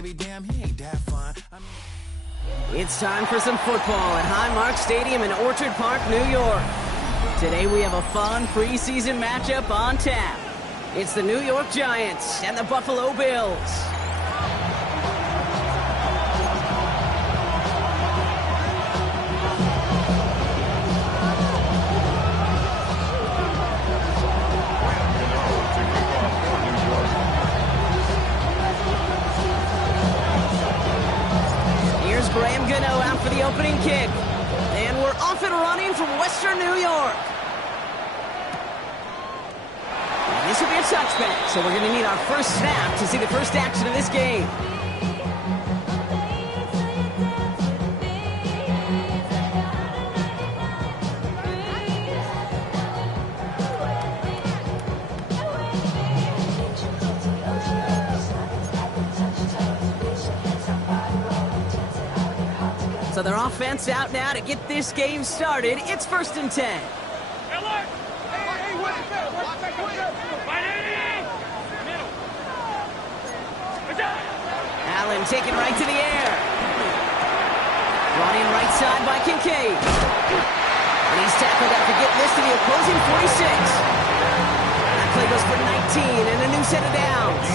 baby, damn, he ain't that fine. It's time for some football at Highmark Stadium in Orchard Park, New York. Today we have a fun preseason matchup on tap. It's the New York Giants and the Buffalo Bills. Here's Graham Gano out for the opening kick. And we're off and running from Western New York. And this will be a touchback, so we're going to need our first snap to see the first action of this game. So their offense out now to get this game started. It's 1st and 10. Allen taken right to the air. Brought in right side by Kincaid. And he's tackled after getting this to the opposing 46. That play goes for 19 and a new set of downs.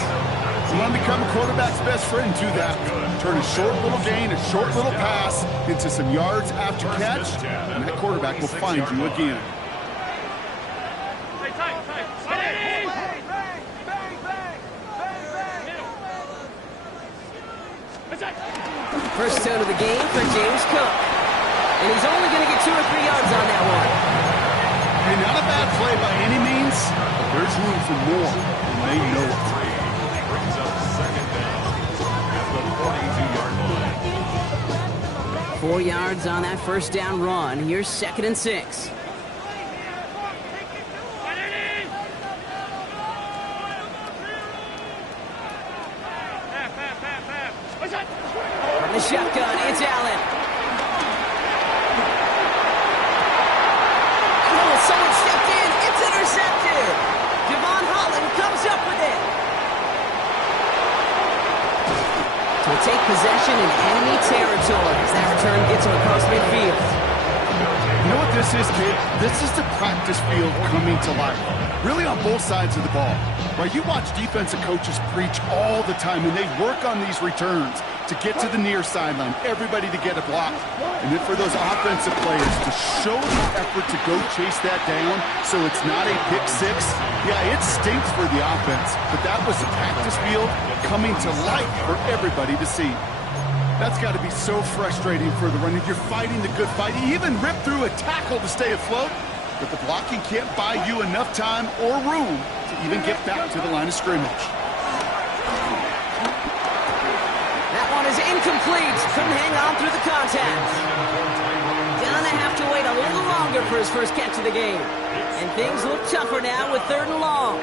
You want to become a quarterback's best friend, do that. Turn a short little gain, a short little pass into some yards after catch, and that quarterback will find you again. First down of the game for James Cook. And he's only going to get 2 or 3 yards on that one. Hey, not a bad play by any means, but there's room for more, and they know it. 4 yards on that first down run. Here's 2nd and 6. From the shotgun, it's Allen. Oh, someone stepped in. It's intercepted. Javon Holland comes up with it. To take possession in enemy territory as that return gets him across midfield. You know what this is, kid? This is the practice field coming to life. Really on both sides of the ball. Right? You watch defensive coaches preach all the time, and they work on these returns to get to the near sideline, everybody to get a block. And then for those offensive players to show the effort to go chase that down so it's not a pick six. Yeah, it stinks for the offense, but that was the practice field coming to life for everybody to see. That's got to be so frustrating for the runner. You're fighting the good fight. You even rip through a tackle to stay afloat, but the blocking can't buy you enough time or room to even get back to the line of scrimmage. That one is incomplete. Couldn't hang on through the contact. Gonna have to wait a little longer for his first catch of the game. And things look tougher now with 3rd and long.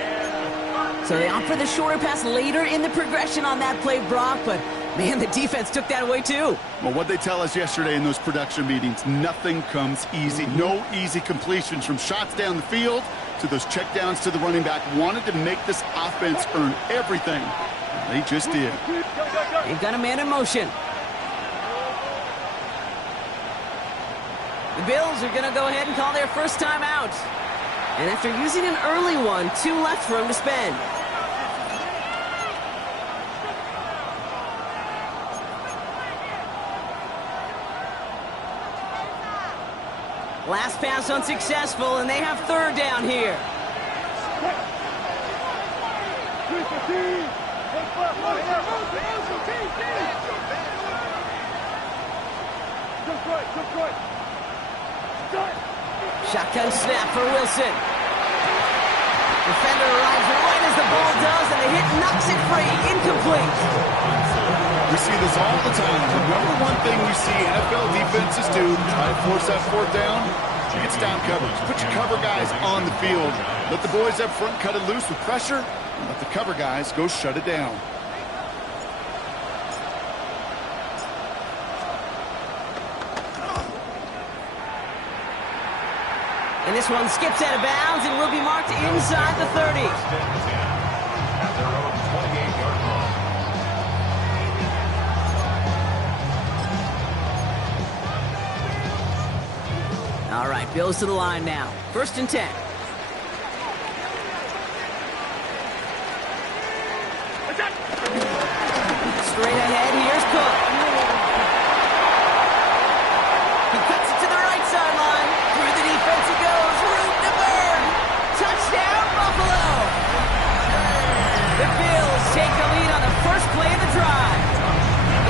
So they opt for the shorter pass later in the progression on that play, Brock, but man, the defense took that away too. Well, what they tell us yesterday in those production meetings, nothing comes easy. No easy completions from shots down the field to those checkdowns to the running back. Wanted to make this offense earn everything. They just did. They've got a man in motion. The Bills are going to go ahead and call their first time out. And after using an early one, 2 left for him to spend. Last pass unsuccessful, and they have 3rd down here. Shotgun snap for Wilson. Defender arrives right as the ball does, and the hit knocks it free. Incomplete. We see this all the time. The number one thing you see NFL defenses do, try to force that 4th down, it's down coverage. Put your cover guys on the field. Let the boys up front cut it loose with pressure, and let the cover guys go shut it down. And this one skips out of bounds and will be marked inside the 30. All right, Bills to the line now. 1st and 10. Straight ahead, here's Cook. He cuts it to the right sideline. Through the defense he goes. Room to burn. Touchdown, Buffalo. The Bills take the lead on the first play of the drive.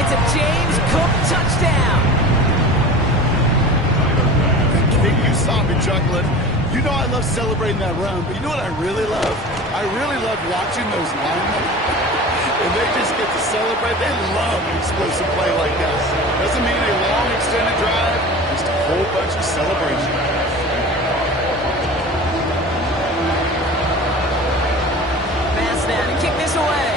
It's a James Cook touchdown. You saw me chuckling. You know I love celebrating that run, but you know what I really love? I really love watching those linemen. And they just get to celebrate. They love an explosive play like that. Doesn't mean a long extended drive, just a whole bunch of celebration. Pass now to kick this away.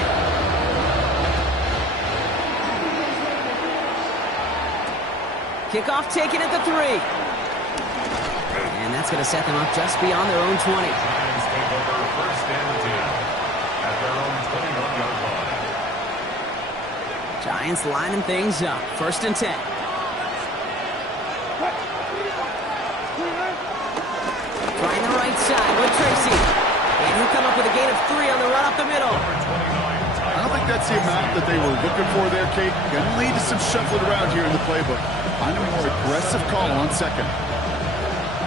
Kickoff taken at the 3. And that's going to set them up just beyond their own 20. Giants take over 1st and 10 at their own 21-yard line. Giants lining things up. 1st and 10. Trying the right side with Tracy. And he'll come up with a gain of 3 on the run up the middle. I don't think that's the amount that they were looking for there, Kate. Going to lead to some shuffling around here in the playbook. Find a more aggressive call on 2nd.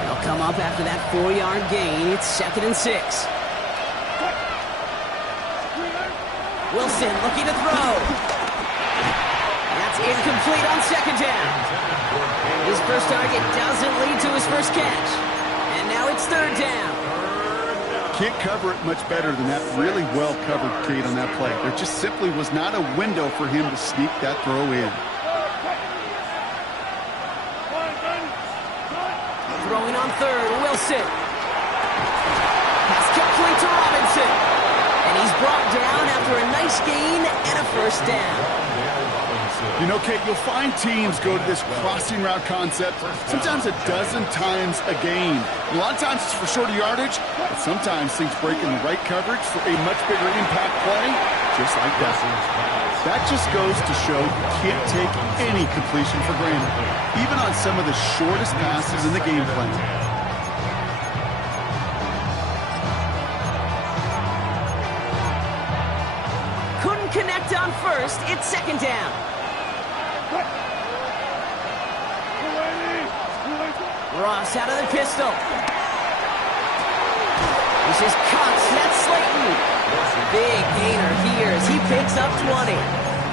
They'll come up after that 4-yard gain. It's 2nd and 6. Wilson looking to throw. That's incomplete on 2nd down. His first target doesn't lead to his first catch. And now it's 3rd down. Can't cover it much better than that. Really well covered, Kate, on that play. There just simply was not a window for him to sneak that throw in. Throwing on 3rd, Wilson. Pass complete to Robinson. And he's brought down after a nice gain and a 1st down. You know, Kate, you'll find teams go to this crossing route concept sometimes a dozen times a game. A lot of times it's for shorter yardage, but sometimes things break in the right coverage for a much bigger impact play, just like that. That just goes to show you can't take any completion for granted, even on some of the shortest passes in the game plan. Couldn't connect on 1st. It's 2nd down. Ross out of the pistol. This is Cox. That's Slayton. Big gainer here as he picks up 20.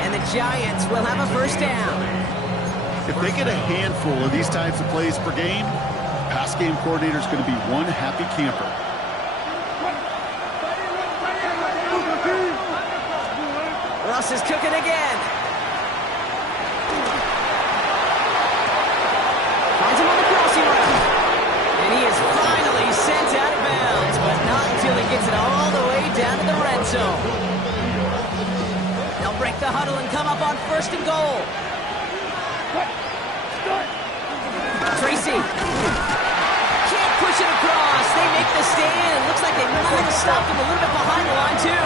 And the Giants will have a 1st down. If they get a handful of these types of plays per game, pass game coordinator is going to be one happy camper. Ross is cooking again. Finds him on the crossing route. And he is finally sent out of bounds, but not until he gets it all the way down to the red zone. They'll break the huddle and come up on 1st and goal. Tracy. Can't push it across. They make the stand. Looks like they might have stopped him a little bit behind the line, too.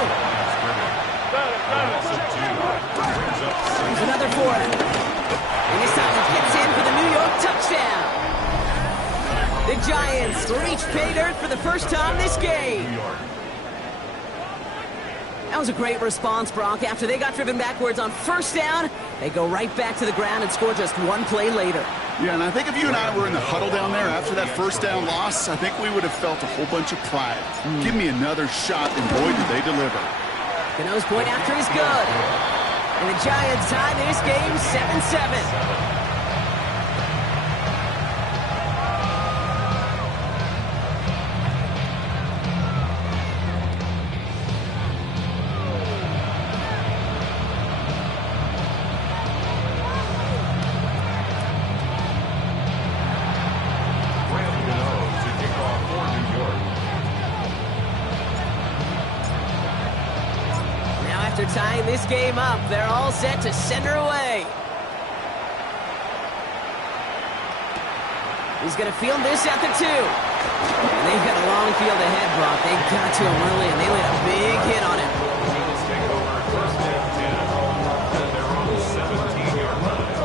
Here's another for him. And this time he gets in for the New York touchdown. The Giants reach pay dirt for the first time this game. That was a great response, Brock. After they got driven backwards on 1st down, they go right back to the ground and score just one play later. Yeah, and I think if you and I were in the huddle down there after that 1st down loss, I think we would have felt a whole bunch of pride. Give me another shot, and boy, did they deliver. Cano's point after is good. And the Giants tie this game 7-7. After tying this game up, they're all set to send her away. He's going to field this at the 2. And they've got a long field ahead, Brock. They got to him early, and they laid a big hit on him. Take over 1st and 10 at their own 17-yard line.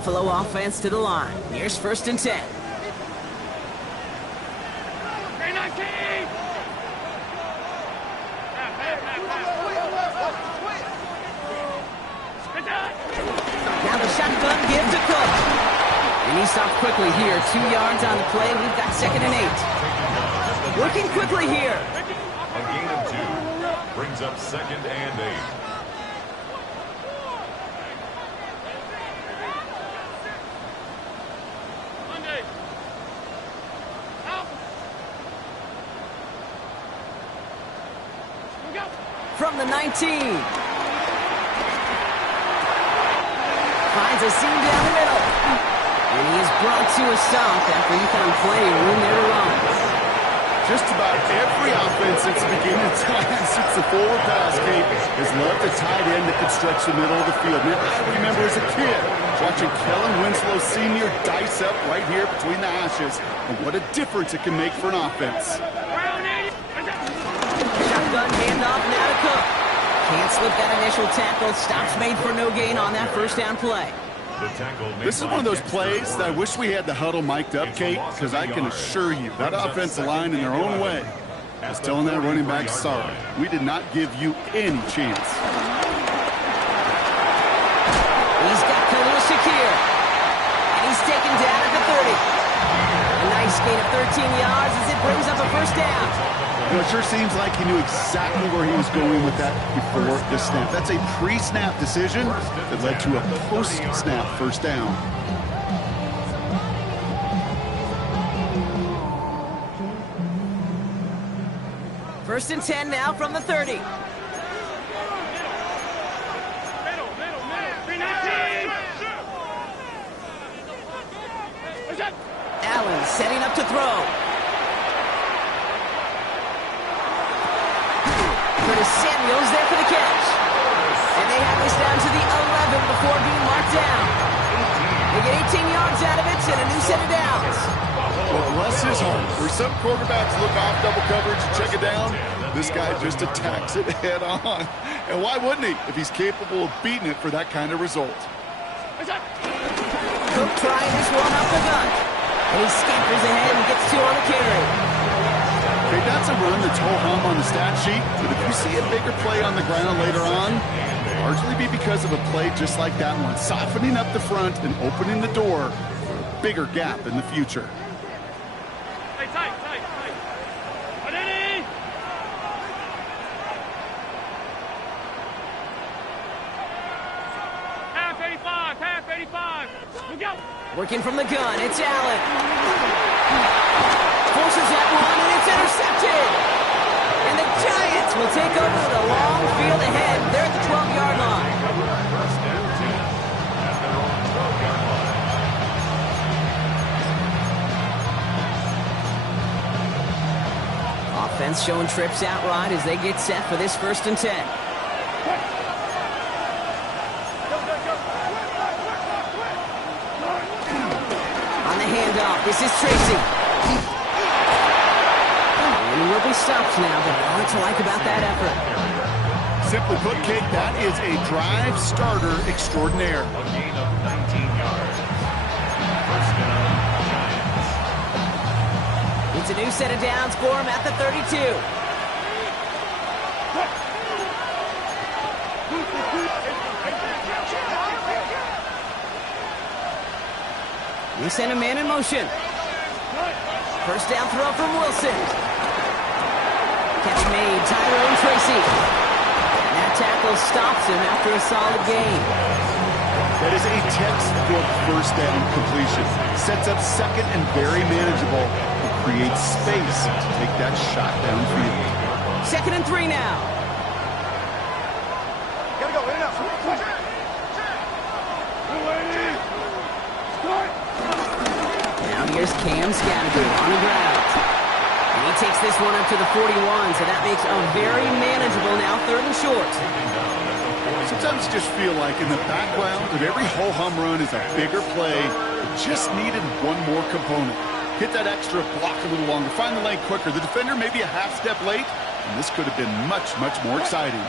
Buffalo offense to the line. Here's 1st and 10. Now the shotgun give to Cook. And he stopped quickly here. 2 yards on the play. We've got 2nd and 8. Working quickly here. A gain of 2 brings up 2nd and 8. From the 19. Finds a seam down the middle. And he is brought to a stop after he found plenty of room there to run. Just about every offense since the beginning of time, since the forward pass, Kate, has loved a tight end that could stretch the middle of the field. Man, I remember as a kid watching Kellen Winslow Sr. dice up right here between the hashes. And what a difference it can make for an offense. Shotgun handoff now to Cook. Can't slip that initial tackle. Stops made for no gain on that 1st down play. This is one of those plays that I wish we had the huddle mic'd up, Kate, because I can assure you that offensive line in their own way is telling that running back, sorry, we did not give you any chance. He's got Khalil Shakir. And he's taken down at the 30. A nice gain of 13 yards as it brings up a 1st down. You know, it sure seems like he knew exactly where he was going with that before the snap. That's a pre-snap decision that led to a post-snap 1st down. First and 10 now from the 30. Allen setting up to throw. Curtis Samuel's there for the catch. And they have this down to the 11 before being marked down. They get 18 yards out of it and a new set of downs. Well, less is home. Where some quarterbacks look off double coverage and check it down, this guy just attacks it head on. And why wouldn't he if he's capable of beating it for that kind of result? Cook trying this one up the gut. And he scampers ahead and gets 2 on the carry. Okay, that's a run that's ho-hum on the stat sheet, but if you see a bigger play on the ground later on, largely be because of a play just like that one, softening up the front and opening the door for a bigger gap in the future. Tight. Half 85. Look out. Working from the gun, it's Allen. Forces that one, and it's intercepted. And the Giants will take over the long field ahead. They're at the 12-yard line. First and 10 at their own 12-yard line. Offense showing trips out right as they get set for this 1st and 10. On the handoff, this is Tracy. And he will be stopped now, but what to like about that effort? Simply put, Kate, that is a drive starter extraordinaire. A gain of 19 yards. First down, Giants. It's a new set of downs for him at the 32. We send a man in motion. First down throw from Wilson. Catch made, Tyrone Tracy. And that tackle stops him after a solid gain. That is a textbook first down completion. Sets up second and very manageable. It creates space to take that shot downfield. 2nd and 3 now. Gotta go, in and out. Now here's Cam Scattergood on the ground. And he takes this one up to the 41, so that makes a very manageable now 3rd and short. Sometimes you just feel like in the background of every ho-hum run is a bigger play. It just needed one more component. Hit that extra block a little longer. Find the lane quicker. The defender may be a half step late, and this could have been much, much more exciting.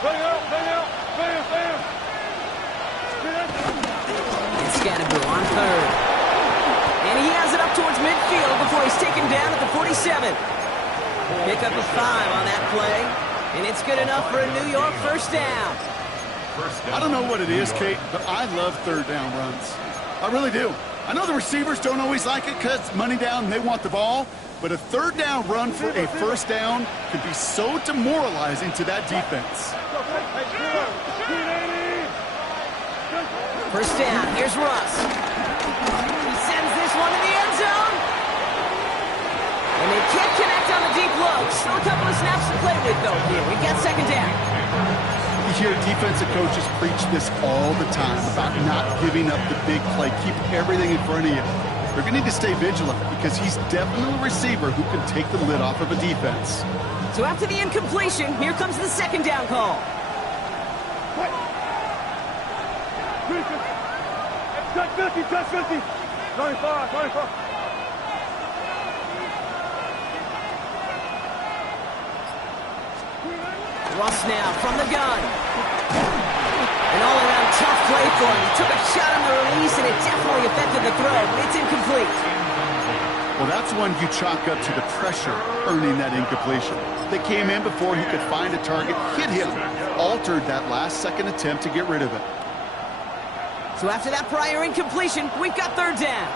Bring out. Scadaboo on third. And he has it up towards midfield before he's taken down at the 47. Pick up a 5 on that play, and it's good enough for a New York first down. I don't know what it is, Kate, but I love third down runs. I really do. I know the receivers don't always like it because money down, they want the ball, but a third down run for a first down can be so demoralizing to that defense. First down, here's Russ. He sends this one in the end zone. And they can't connect on the deep look. Still a couple of snaps to play with, though, here. We've got second down. You hear defensive coaches preach this all the time about not giving up the big play. Keep everything in front of you. They're going to need to stay vigilant because he's definitely a receiver who can take the lid off of a defense. So after the incompletion, here comes the second down call. Touch 50, touch 50. 95, 95. Russ now from the gun. An all-around tough play for him. He took a shot on the release, and it definitely affected the throw. It's incomplete. Well, that's one you chalk up to the pressure earning that incompletion. They came in before he could find a target, hit him, altered that last-second attempt to get rid of it. So after that prior incompletion, we've got third down.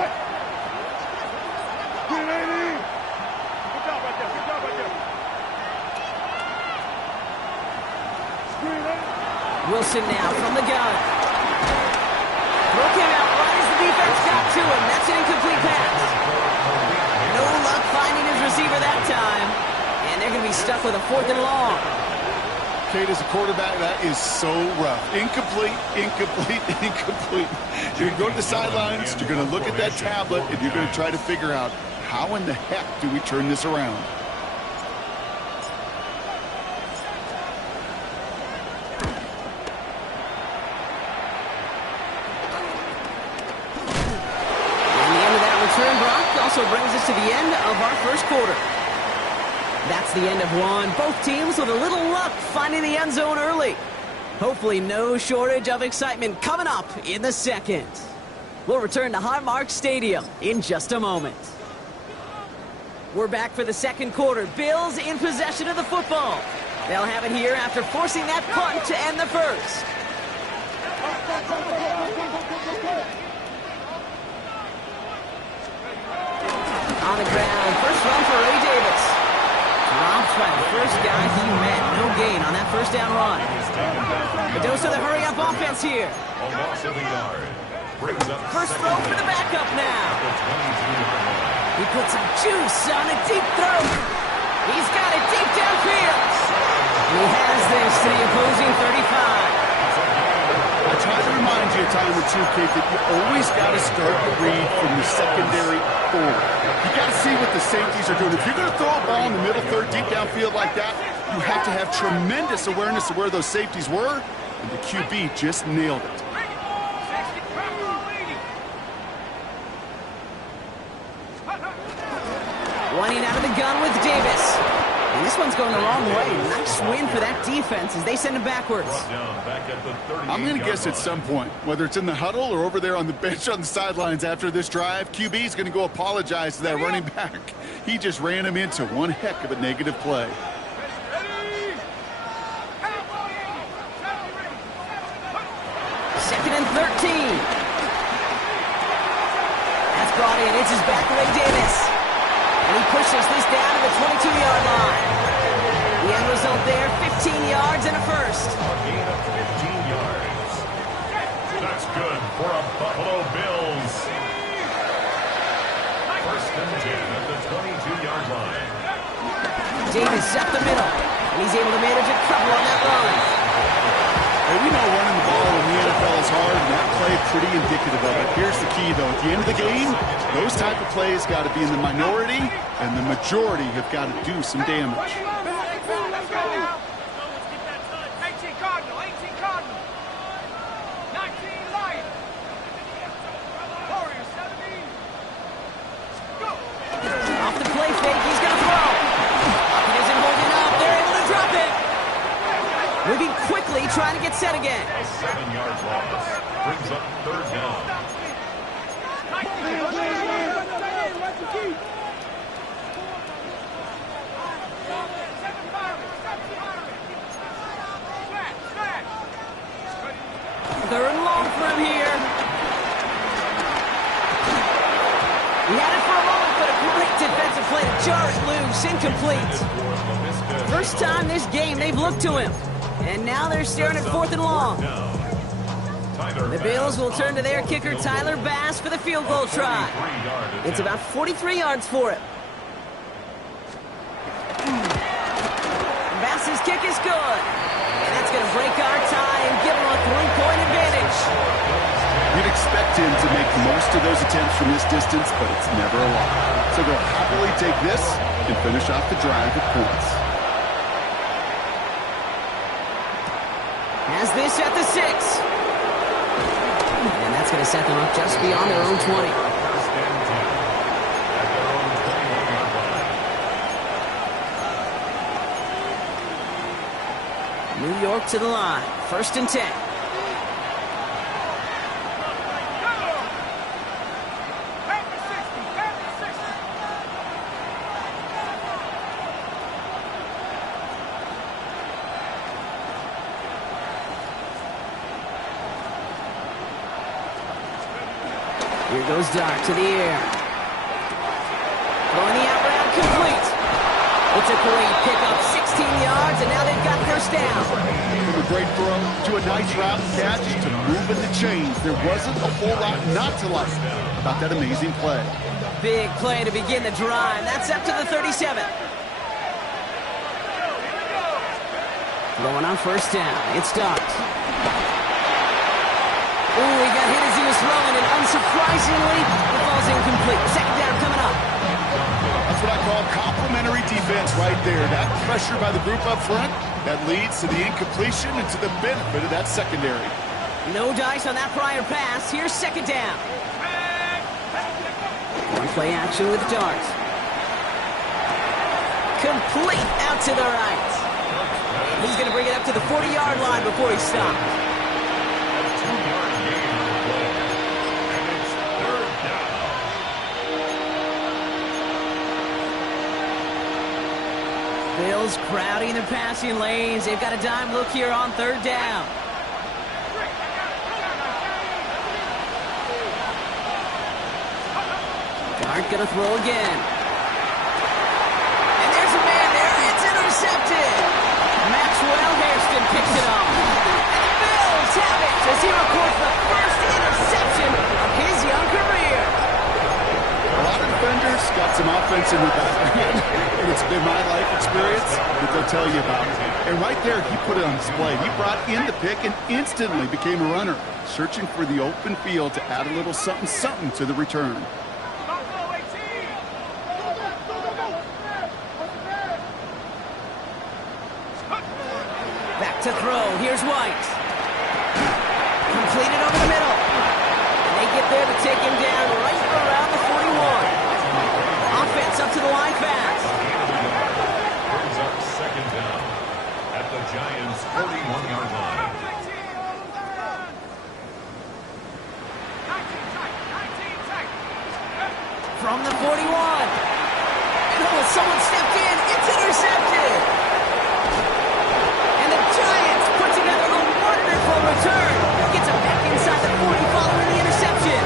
Good job right there. Good job right there. Wilson now from the gun. Throw came out right as the defense got to him. That's an incomplete pass. No luck finding his receiver that time. And they're going to be stuck with a 4th and long. Kate, as a quarterback, that is so rough. Incomplete, incomplete, incomplete. You're going to go to the sidelines, you're going to look at that tablet, and you're going to try to figure out how in the heck do we turn this around. And the end of that return, Brock, also brings us to the end of our first quarter. That's the end of one. Both teams with a little luck finding the end zone early. Hopefully no shortage of excitement coming up in the second. We'll return to Highmark Stadium in just a moment. We're back for the second quarter. Bills in possession of the football. They'll have it here after forcing that punt to end the first. On the ground, first run for Ray Davis. Dropped by the first guy he met. No gain on that first down run. A dose of the hurry-up offense here. A loss of a yard. Brings up First throw for the backup now. He puts some juice on a deep throw. He's got it deep downfield. He has this to the opposing 35. I try to remind you a time or two, Kate, that you always got to start the read from the secondary forward. You got to see what the safeties are doing. If you're going to throw a ball in the middle third, deep downfield like that, you have to have tremendous awareness of where those safeties were, and the QB just nailed it. Running out of the gun with Davis. And this one's going the wrong way. Nice win for that defense as they send him backwards. I'm going to guess at some point, whether it's in the huddle or over there on the bench on the sidelines after this drive, QB is going to go apologize to that running back. He just ran him into one heck of a negative play. Second and 13. That's brought in. It's his back Ray Davis. And he pushes this down to the 22-yard line. The end result there, 15 yards and a first. A gain of 15 yards. That's good for a Buffalo Bills. First and 10 at the 22-yard line. Davis up the middle. And he's able to manage a couple on that run. Hey, we know running the ball in the NFL is hard, and that play pretty indicative of it. Here's the key, though. At the end of the game, those type of plays got to be in the minority, and the majority have got to do some damage. 18 Cardinal, 18 Cardinal. 19 Lion. Warriors, 17. Go. Off the play fake, he's going to throw. He isn't holding up. They're able to drop it. Moving quickly, trying to get set again. 7 yards loss. brings up third down. Third and long for him here. He had it for a moment, but a great defensive play to jar it loose. Incomplete. First time this game they've looked to him. And now they're staring at fourth and long. The Bills will turn to their kicker, Tyler Bass, for the field goal try. It's about 43 yards for him. Bass's kick is good. And that's going to break our tie and give him a three-point advantage. You'd expect him to make most of those attempts from this distance, but it's never a lot. So they'll happily take this and finish off the drive with points. Has this at the 6. And that's going to set them up just beyond their own 20. New York to the line. First and 10. Here goes Dart to the air. Throwing the out route complete. It's a great pickup, 16 yards, and now they've got first down. From a great throw to a nice route catch to moving the chains. There wasn't a whole lot not to like about that amazing play. Big play to begin the drive. That's up to the 37. Going on first down. It's Dart. Ooh, he got hit as he was throwing, and unsurprisingly, the ball's incomplete. Second down coming up. That's what I call complimentary defense right there. That pressure by the group up front, that leads to the incompletion and to the benefit of that secondary. No dice on that prior pass. Here's second down. One play action with Dart. Complete out to the right. He's going to bring it up to the 40-yard line before he stops. Bills crowding the passing lanes. They've got a dime look here on third down. Dart gonna throw again. And there's a man there. It's intercepted. Maxwell Hairston picks it off. And the Bills have it as he records the first interception of his young career. A lot of defenders got some offense in their background, and it's been my life experience that they'll tell you about. And right there, he put it on display. He brought in the pick and instantly became a runner, searching for the open field to add a little something-something to the return. Back to throw. Here's White. Completed over the middle. And they get there to take him down right around the 41. Offense up to the line fast. Brings up second down at the Giants' 41-yard line. From the 41. And someone stepped in. It's intercepted. And the Giants put together a wonderful return. Gets him back inside the 40 following the interception.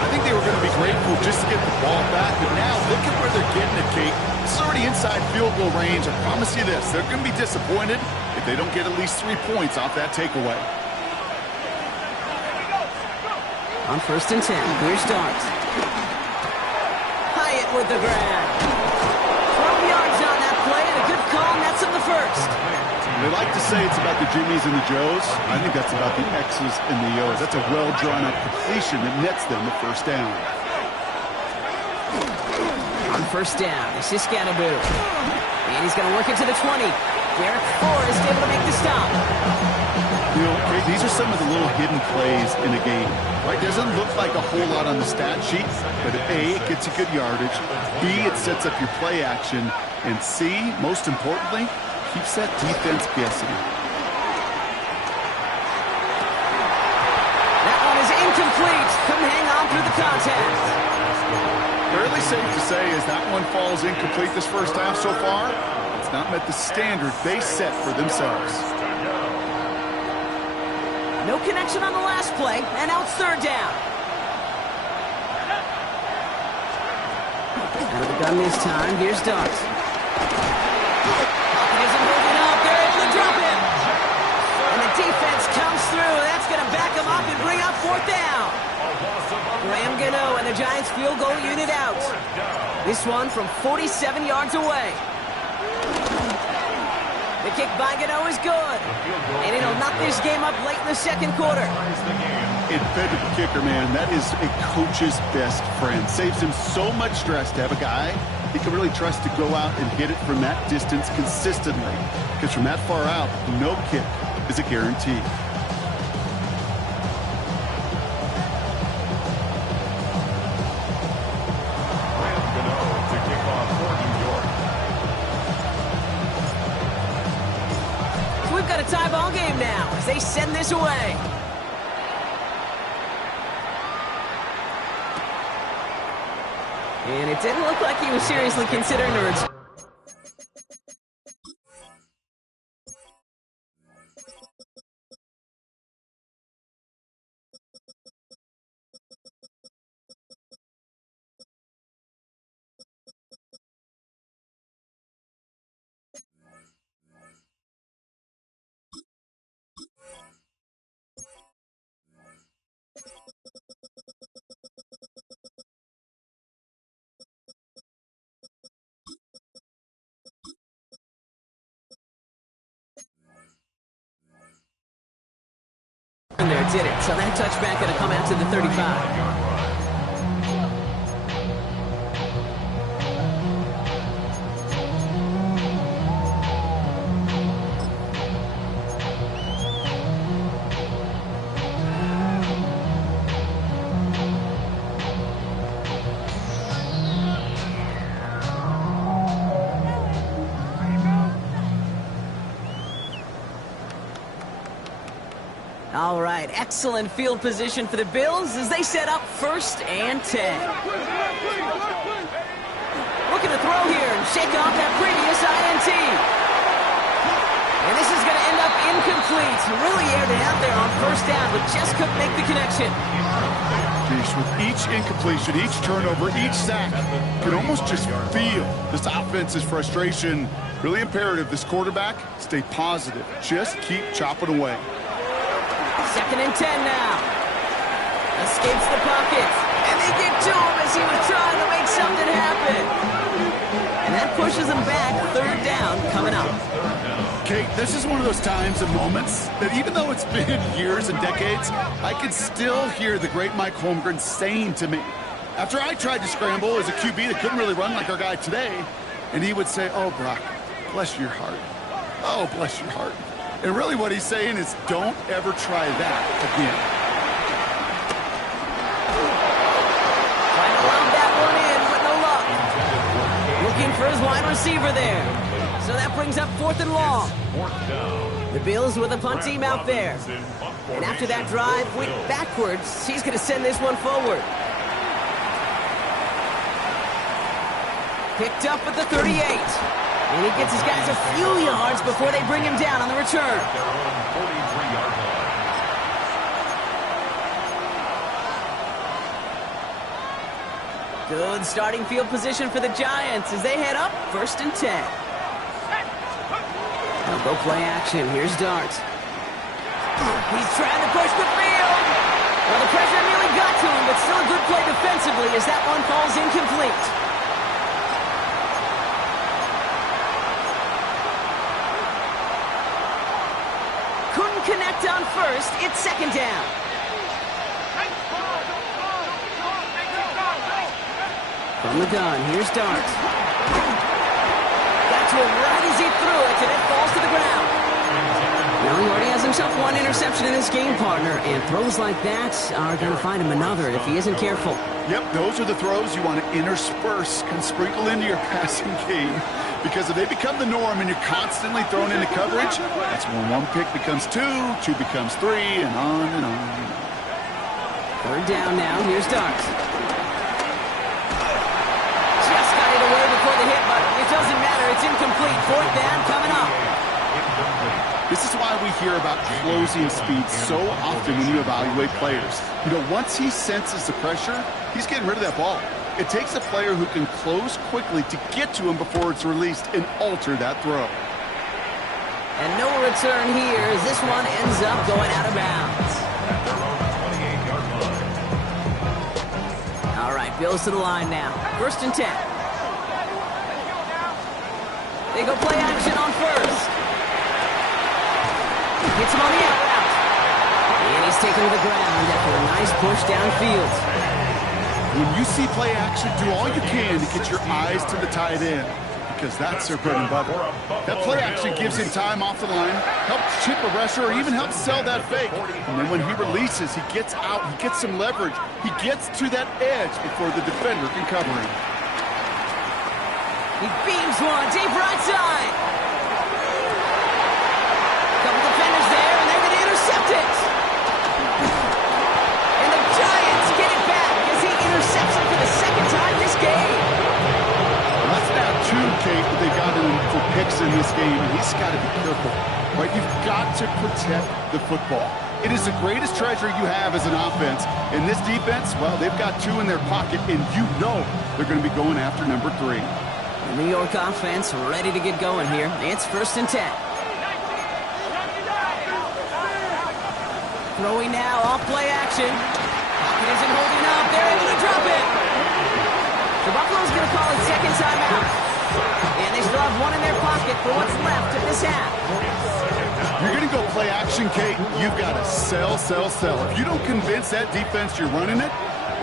I think they were going to be grateful just to get the ball back, but now look at where they're getting it, Kate. This is already inside field goal range. I promise you this, they're going to be disappointed if they don't get at least 3 points off that takeaway. On first and 10, here's Dart. Hyatt with the grab. 12 yards on that play, and a good call, and that's on the first. They like to say it's about the Jimmies and the Joes. I think that's about the X's and the O's. That's a well-drawn-up completion that nets them the first down. On first down, it's Scatterboo. And he's going to work it to the 20. Derek Forrest able to make the stop. You know, okay, these are some of the little hidden plays in a game. Right? Doesn't look like a whole lot on the stat sheet, but A, it gets you good yardage. B, it sets up your play action. And C, most importantly, keeps that defense guessing. the contact. Fairly safe to say as that one falls incomplete this first half so far, it's not met the standard they set for themselves. No connection on the last play, and now it's third down. Out of the gun this time, here's Dart. Isn't moving up, they're able to drop him. And the defense comes through, that's going to back him up and bring up fourth down. Graham Gano and the Giants field goal unit out. This one from 47 yards away. The kick by Gano is good. And it'll knock this game up late in the second quarter. Independent kicker, man, that is a coach's best friend. Saves him so much stress to have a guy he can really trust to go out and hit it from that distance consistently. Because from that far out, no kick is a guarantee. We've got a tie ball game now as they send this away. And it didn't look like he was seriously considering a return. There did it. So that touchback going to come out to the 35. All right, excellent field position for the Bills as they set up 1st and 10. Looking to throw here and shake off that previous INT. And this is going to end up incomplete. Really aired it out there on 1st down, but just couldn't make the connection. Geez, with each incompletion, each turnover, each sack, you can almost just feel this offense's frustration. Really imperative this quarterback stay positive. Just keep chopping away. 2nd and 10 now. Escapes the pocket. And they get to him as he was trying to make something happen. And that pushes him back. 3rd down coming up. Kate, this is one of those times and moments that even though it's been years and decades, I can still hear the great Mike Holmgren saying to me, after I tried to scramble as a QB that couldn't really run like our guy today, and he would say, "Oh, Brock, bless your heart. Oh, bless your heart." And really what he's saying is don't ever try that again. Trying to lob that one in, but no luck. Looking for his wide receiver there. So that brings up 4th and long. The Bills with a punt team out there. And after that drive went backwards, he's going to send this one forward. Picked up at the 38. And he gets his guys a few yards before they bring him down on the return. Good starting field position for the Giants as they head up 1st and 10. They'll go play action. Here's Dart. He's trying to push the field. Well, the pressure nearly got to him, but still a good play defensively as that one falls incomplete. Connect on 1st, it's 2nd down. From the gun, here's Dart. Got to him right as he threw it, and it falls to the ground. Now he already has himself one interception in this game, partner, and throws like that are going to find him another if he isn't careful. Yep, those are the throws you want to intersperse and sprinkle into your passing game. Because if they become the norm and you're constantly thrown into coverage, that's when one pick becomes 2, 2 becomes 3, and on and on and on. Third down now. Here's Darts. Just got it away before the hit, but it doesn't matter. It's incomplete. Fourth down coming up. This is why we hear about closing speed so often when you evaluate players. You know, once he senses the pressure, he's getting rid of that ball. It takes a player who can close quickly to get to him before it's released and alter that throw. And no return here as this one ends up going out of bounds. All right, Bills to the line now. 1st and 10. They go play action on first. Gets him on the out route. And he's taken to the ground after a nice push downfield. When you see play action, do all you can to get your eyes to the tight end, because that's their bread and butter. That play action gives him time off the line, helps chip a rusher, or even helps sell that fake. And then when he releases, he gets out, he gets some leverage. He gets to that edge before the defender can cover him. He beams one deep right side. Couple defenders there, and they're going to intercept it. And the Giants get it back as he intercepts it for the second time this game. Well, that's now 2, Kate, that they got him for picks in this game, and he's got to be careful. Right? You've got to protect the football. It is the greatest treasure you have as an offense. And this defense, well, they've got 2 in their pocket, and you know they're going to be going after number 3. The New York offense ready to get going here. It's 1st and 10. Throwing now, off play action. Pocket isn't holding up. They're able to drop it. The Buffalo's going to call it second timeout. And they still have one in their pocket for what's left of this half. You're going to go play action, Kate. You've got to sell, sell, sell. If you don't convince that defense you're running it,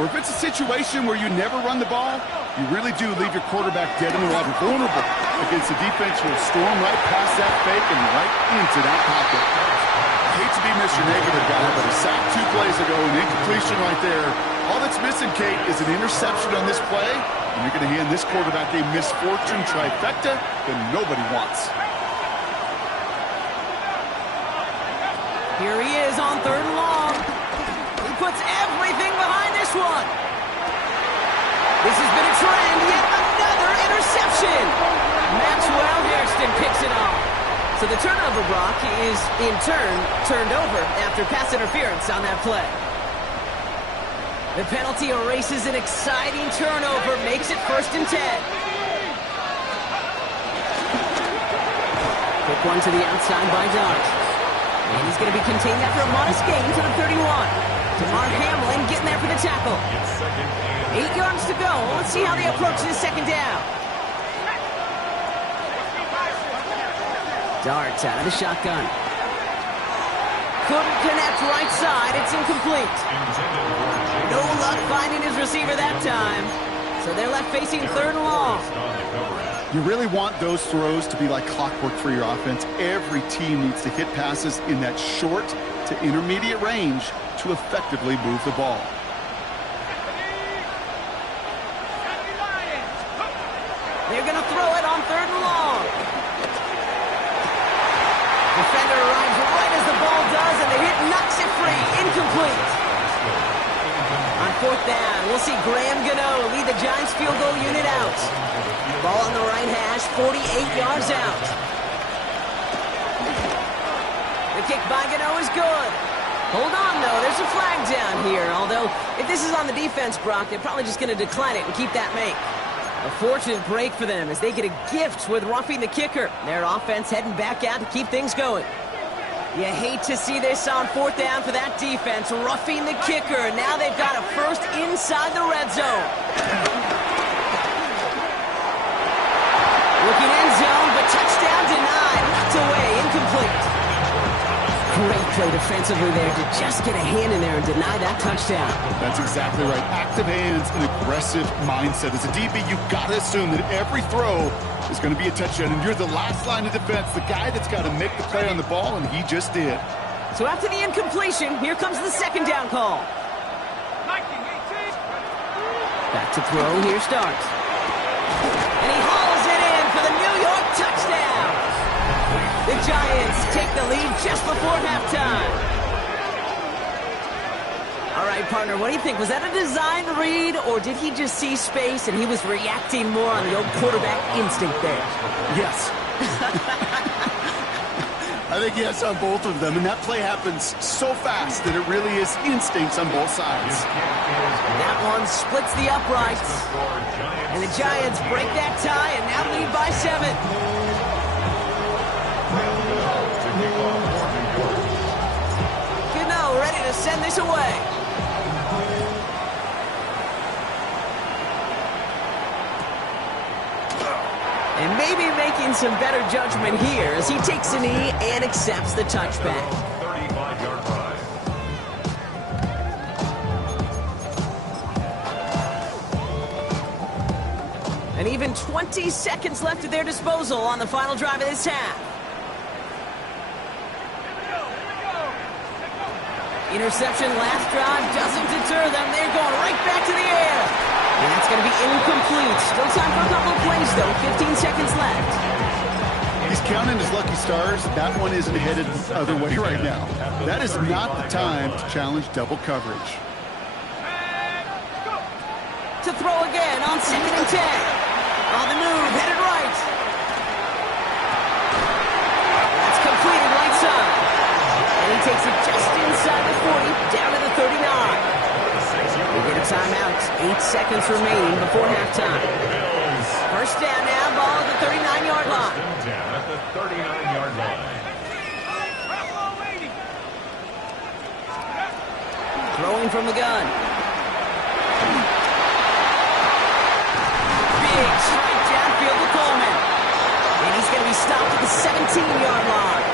or if it's a situation where you never run the ball, you really do leave your quarterback dead in the water, vulnerable against a defense who will storm right past that fake and right into that pocket. I hate to be Mr. Negative guy, but a sack 2 plays ago, an incompletion right there. All that's missing, Kate, is an interception on this play, and you're going to hand this quarterback a misfortune trifecta that nobody wants. Here he is on 3rd and long. He puts everything behind this one. This has been a trend, yet another interception. Maxwell Hairston picks it off. So the turnover, Brock, is in turn turned over after pass interference on that play. The penalty erases an exciting turnover, makes it 1st and 10. Quick one to the outside by Dart. And he's going to be contained after a modest gain to the 31. DeMar Hamlin getting there for the tackle. 8 yards to go. Let's see how they approach this second down. Darts out of the shotgun. Couldn't connect right side. It's incomplete. No luck finding his receiver that time. So they're left facing 3rd and long. You really want those throws to be like clockwork for your offense. Every team needs to hit passes in that short to intermediate range to effectively move the ball. They're going to throw it on 3rd and long. Defender arrives right as the ball does, and the hit knocks it free. Incomplete. On 4th down, we'll see Graham Gano lead the Giants field goal unit out. Ball on the right hash, 48 yards out. The kick by Gano is good. Hold on, though. There's a flag down here. Although, if this is on the defense, Brock, they're probably just going to decline it and keep that make. A fortunate break for them as they get a gift with roughing the kicker. Their offense heading back out to keep things going. You hate to see this on 4th down for that defense, roughing the kicker. Now they've got a first inside the red zone. Looking end zone, but touchdown denied. Knocked away, incomplete. Great play defensively there to just get a hand in there and deny that touchdown. That's exactly right. Active hands and aggressive mindset. As a DB, you've got to assume that every throw is going to be a touchdown, and you're the last line of defense, the guy that's got to make the play on the ball, and he just did. So after the incompletion, here comes the second down call. Back to throw, here starts. And he hauls it in for the New York touchdown. The Giants take the lead just before halftime. All right, right, partner, what do you think? Was that a design read, or did he just see space and he was reacting more on the old quarterback instinct there? Yes. I think yes on both of them, and that play happens so fast that it really is instincts on both sides. That one splits the uprights, and the Giants break that tie and now lead by 7. Gano ready to send this away. And maybe making some better judgment here as he takes a knee and accepts the touchback. 35-yard drive. And even 20 seconds left at their disposal on the final drive of this half. Interception last drive doesn't deter them. They're going right back to the air. And that's going to be incomplete. Still time for a couple of plays, though. 15 seconds left. He's counting his lucky stars. That one isn't headed the other way right now. That is not the time to challenge double coverage. To throw again on 2nd and 10. On the move, headed right. That's completed right side. And he takes it just inside the 40, down to the 39. We get a timeout. 8 seconds remaining before halftime. First down now, ball at the 39-yard line. Down at the 39-yard line. Throwing from the gun. Big strike downfield to Coleman. And he's going to be stopped at the 17-yard line.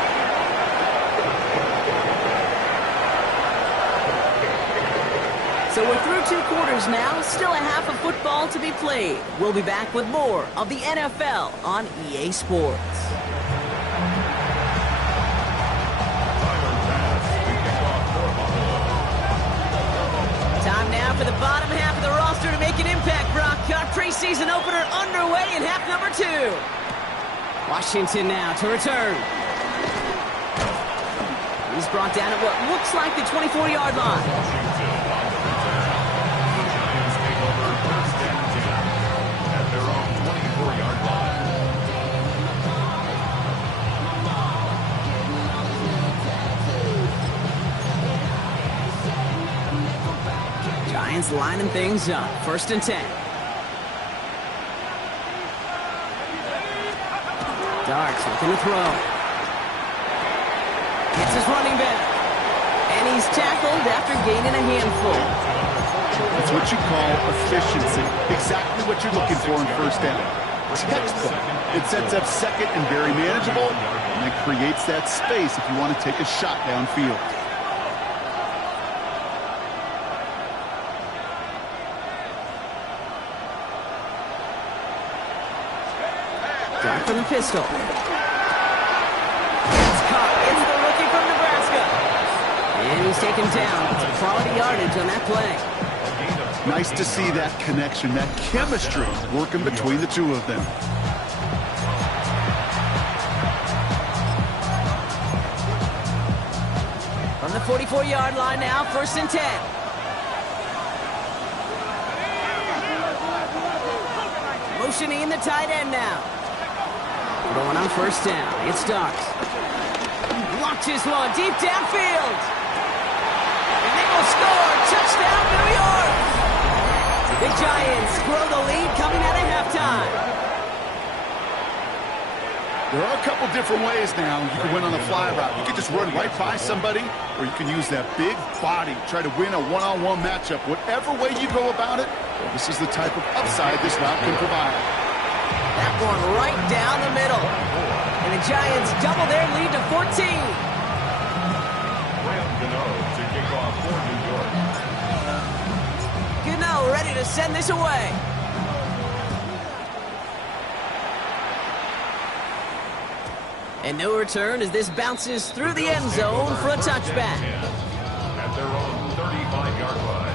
So we're through 2 quarters now, still a half of football to be played. We'll be back with more of the NFL on EA Sports. Time now for the bottom half of the roster to make an impact, Brock. Our preseason opener underway in half number 2. Washington now to return. He's brought down at what looks like the 24-yard line. Giants lining things up. 1st and 10. Darks looking to throw. Gets his running back. And he's tackled after gaining a handful. That's what you call efficiency. Exactly what you're looking for in first down. Textbook. It sets up 2nd and very manageable, and it creates that space if you want to take a shot downfield. Dark from the pistol. It's caught. It's the rookie from Nebraska. And he's taken down. It's a quality yardage on that play. Nice to see that connection, that chemistry working between the two of them. From the 44-yard line now, 1st and 10. Motioning the tight end now. Going on 1st down. It's Starks. Launches one deep downfield. And they will score. Touchdown, New York. The Giants grow the lead coming out of halftime. There are a couple different ways now. You can win on the fly route. You can just run right by somebody, or you can use that big body, try to win a one-on-one matchup. Whatever way you go about it, this is the type of upside this route can provide. That one right down the middle. And the Giants double their lead to 14. Graham Gano to kick off for New York. Gano ready to send this away. And no return as this bounces through the end zone for a touchback. At their own 35-yard line.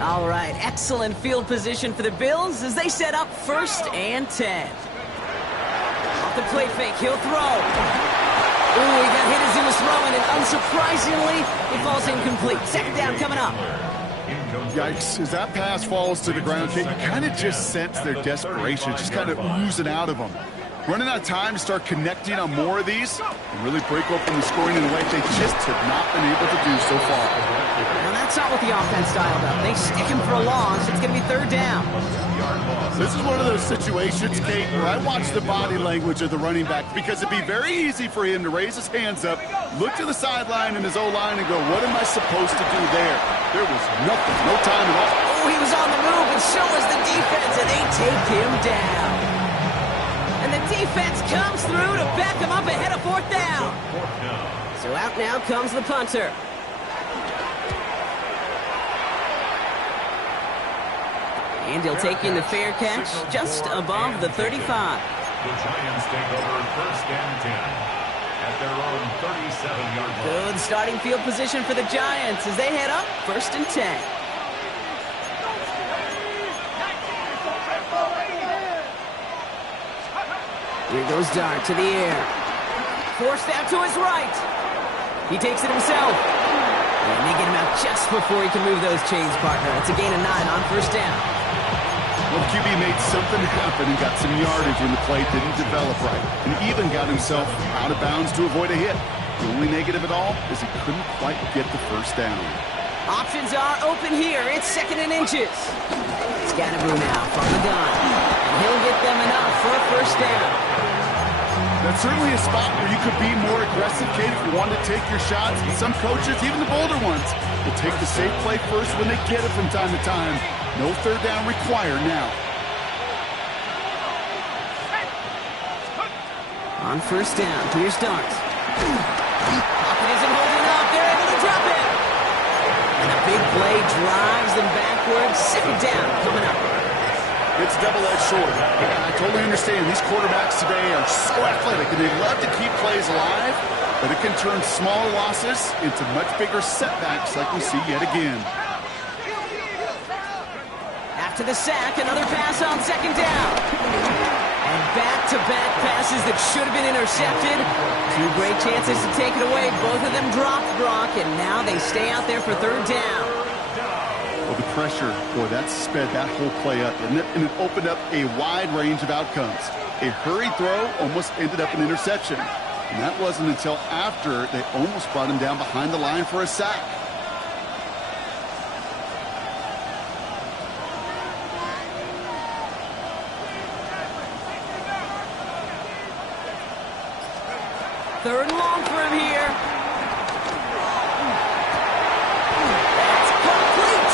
All right, excellent field position for the Bills as they set up 1st and 10. Off the play fake, he'll throw. Ooh, he got hit as he was throwing, and unsurprisingly, he falls incomplete. Second down coming up. Yikes, as that pass falls to the ground, you kind of just sense their desperation, just kind of oozing out of them. Running out of time to start connecting on more of these and really break open the scoring in a way they just have not been able to do so far. Now that's not what the offense styled up. They stick him for a loss. It's going to be third down. This is one of those situations, Kate, where I watch the body language of the running back because it'd be very easy for him to raise his hands up, look to the sideline and his O-line and go, what am I supposed to do there? There was nothing, no time at all. Oh, he was on the move, and so was the defense, and they take him down. And the defense comes through to back him up ahead of fourth down. So out now comes the punter. And he'll take in the fair catch just above the 35. The Giants take over first and 10 at their own 37-yard line. Good starting field position for the Giants as they head up first and 10. Here goes Dart to the air. Forced out to his right. He takes it himself. And they get him out just before he can move those chains, partner. It's a gain of 9 on first down. Well, QB made something happen and got some yardage when the play didn't develop right, and even got himself out of bounds to avoid a hit. The only negative at all is he couldn't quite get the first down. Options are open here. It's second and inches. Scatterboo now from the gun. And he'll get them enough for a first down. That's certainly a spot where you could be more aggressive, Kate, if you want to take your shots. And some coaches, even the bolder ones, will take the safe play first when they get it from time to time. No third down required now. On first down, here's Dart. Pocket isn't holding up. They're able to drop it. And a big play drives them backwards. Second down coming up. It's double-edged sword. I totally understand. These quarterbacks today are so athletic, and they love to keep plays alive, but it can turn small losses into much bigger setbacks like we see yet again. After the sack, another pass on second down. And back-to-back passes that should have been intercepted. Two great chances to take it away. Both of them dropped, Brock, and now they stay out there for third down. Well, the pressure, boy, that sped that whole play up, didn't it? And it opened up a wide range of outcomes. A hurried throw almost ended up an interception. And that wasn't until after they almost brought him down behind the line for a sack. Third and long for him here.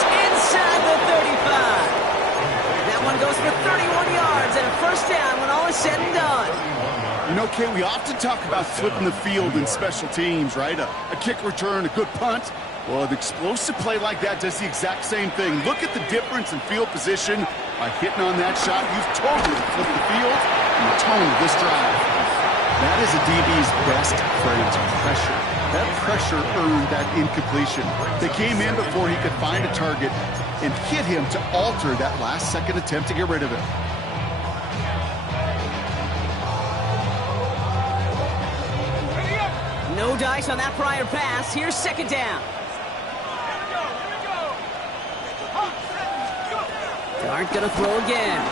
Inside the 35. That one goes for 31 yards and a first down when all is said and done. You know, Kay, we often talk about flipping the field in special teams, right? A kick return, a good punt. Well, an explosive play like that does the exact same thing. Look at the difference in field position by hitting on that shot. You've totally flipped the field and the tone of this drive. That is a DB's best friend, pressure. That pressure earned that incompletion. They came in before he could find a target and hit him to alter that last-second attempt to get rid of it. No dice on that prior pass. Here's second down. Dart gonna throw again.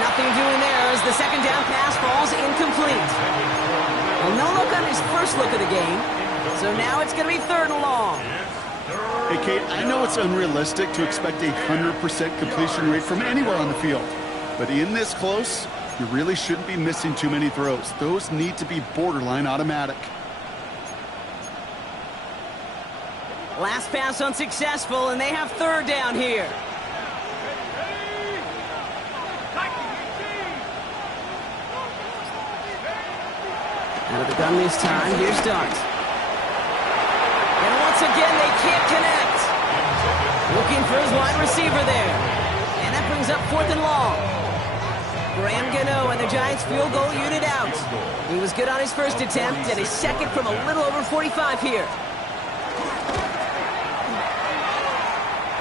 Nothing doing there as the second down pass falls incomplete. Well, no look on his first look of the game. So now it's going to be third and long. Hey, Kate, I know it's unrealistic to expect a 100% completion rate from anywhere on the field. But in this close, you really shouldn't be missing too many throws. Those need to be borderline automatic. Last pass unsuccessful, and they have third down here. Out of the gun this time, here's Dart. And once again, they can't connect. Looking for his wide receiver there. And that brings up fourth and long. Graham Gano and the Giants field goal unit out. He was good on his first attempt, and his second from a little over 45 here.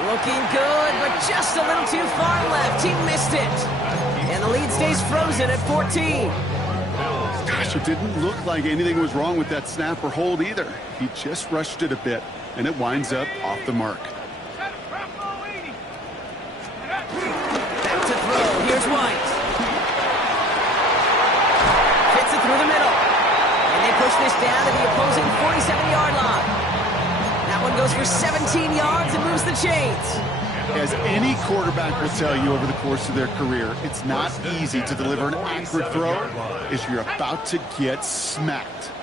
Looking good, but just a little too far left. He missed it. And the lead stays frozen at 14. Gosh, Gosh, it didn't look like anything was wrong with that snap or hold either. He just rushed it a bit, and it winds up off the mark. Back to throw. Here's White. Fits it through the middle. And they push this down to the opposing 47-yard line. That one goes for 17 yards and moves the chains. As any quarterback will tell you over the course of their career, it's not easy to deliver an accurate throw as you're about to get smacked.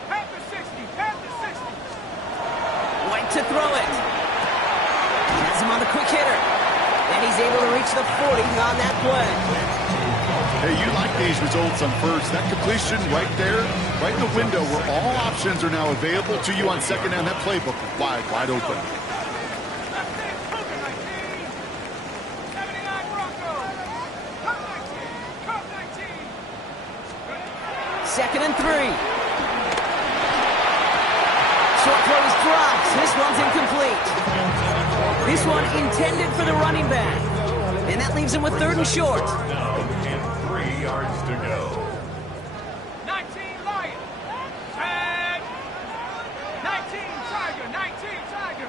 White to throw it. Has him on the quick hitter. And he's able to reach the 40 on that play. Hey, you like these results on first. That completion right there, right in the window where all options are now available to you on second down. That playbook wide open. Second and 3. Short throw is dropped. This one's incomplete. This one intended for the running back. And that leaves him with third and short. And 3 yards to go. 19 Lion. Tag. 19 Tiger. 19 Tiger.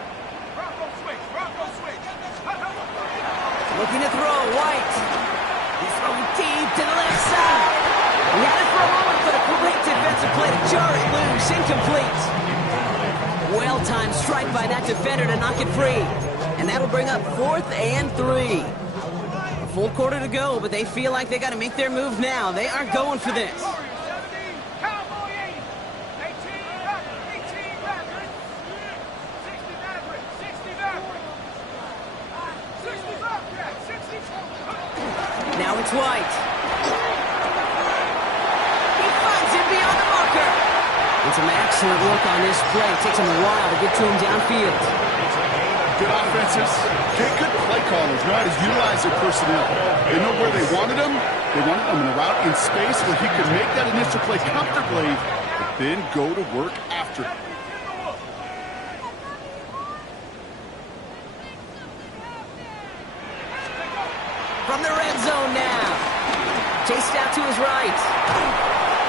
Bronco switch. Bronco switch. Looking to throw. White. He's throwing deep to the left side. He had it for a moment, but a great defensive play to jar it loose. Incomplete. Well-timed strike by that defender to knock it free. And that'll bring up 4th and 3. A full quarter to go, but they feel like they got to make their move now. They are going for this. Cowboy 80. 18 Packers. 18 Packers. 60 Maverick. 60 Maverick. 60 Bobcat. 60. Now it's White. He finds him beyond the marker. And some excellent work on this play. It takes him a while to get to him downfield. Good offenses, good play callers know how to utilize their personnel. They know where they wanted them. They wanted them in a route in space where he could make that initial play comfortably, but then go to work after it. From the red zone now. Chased out to his right.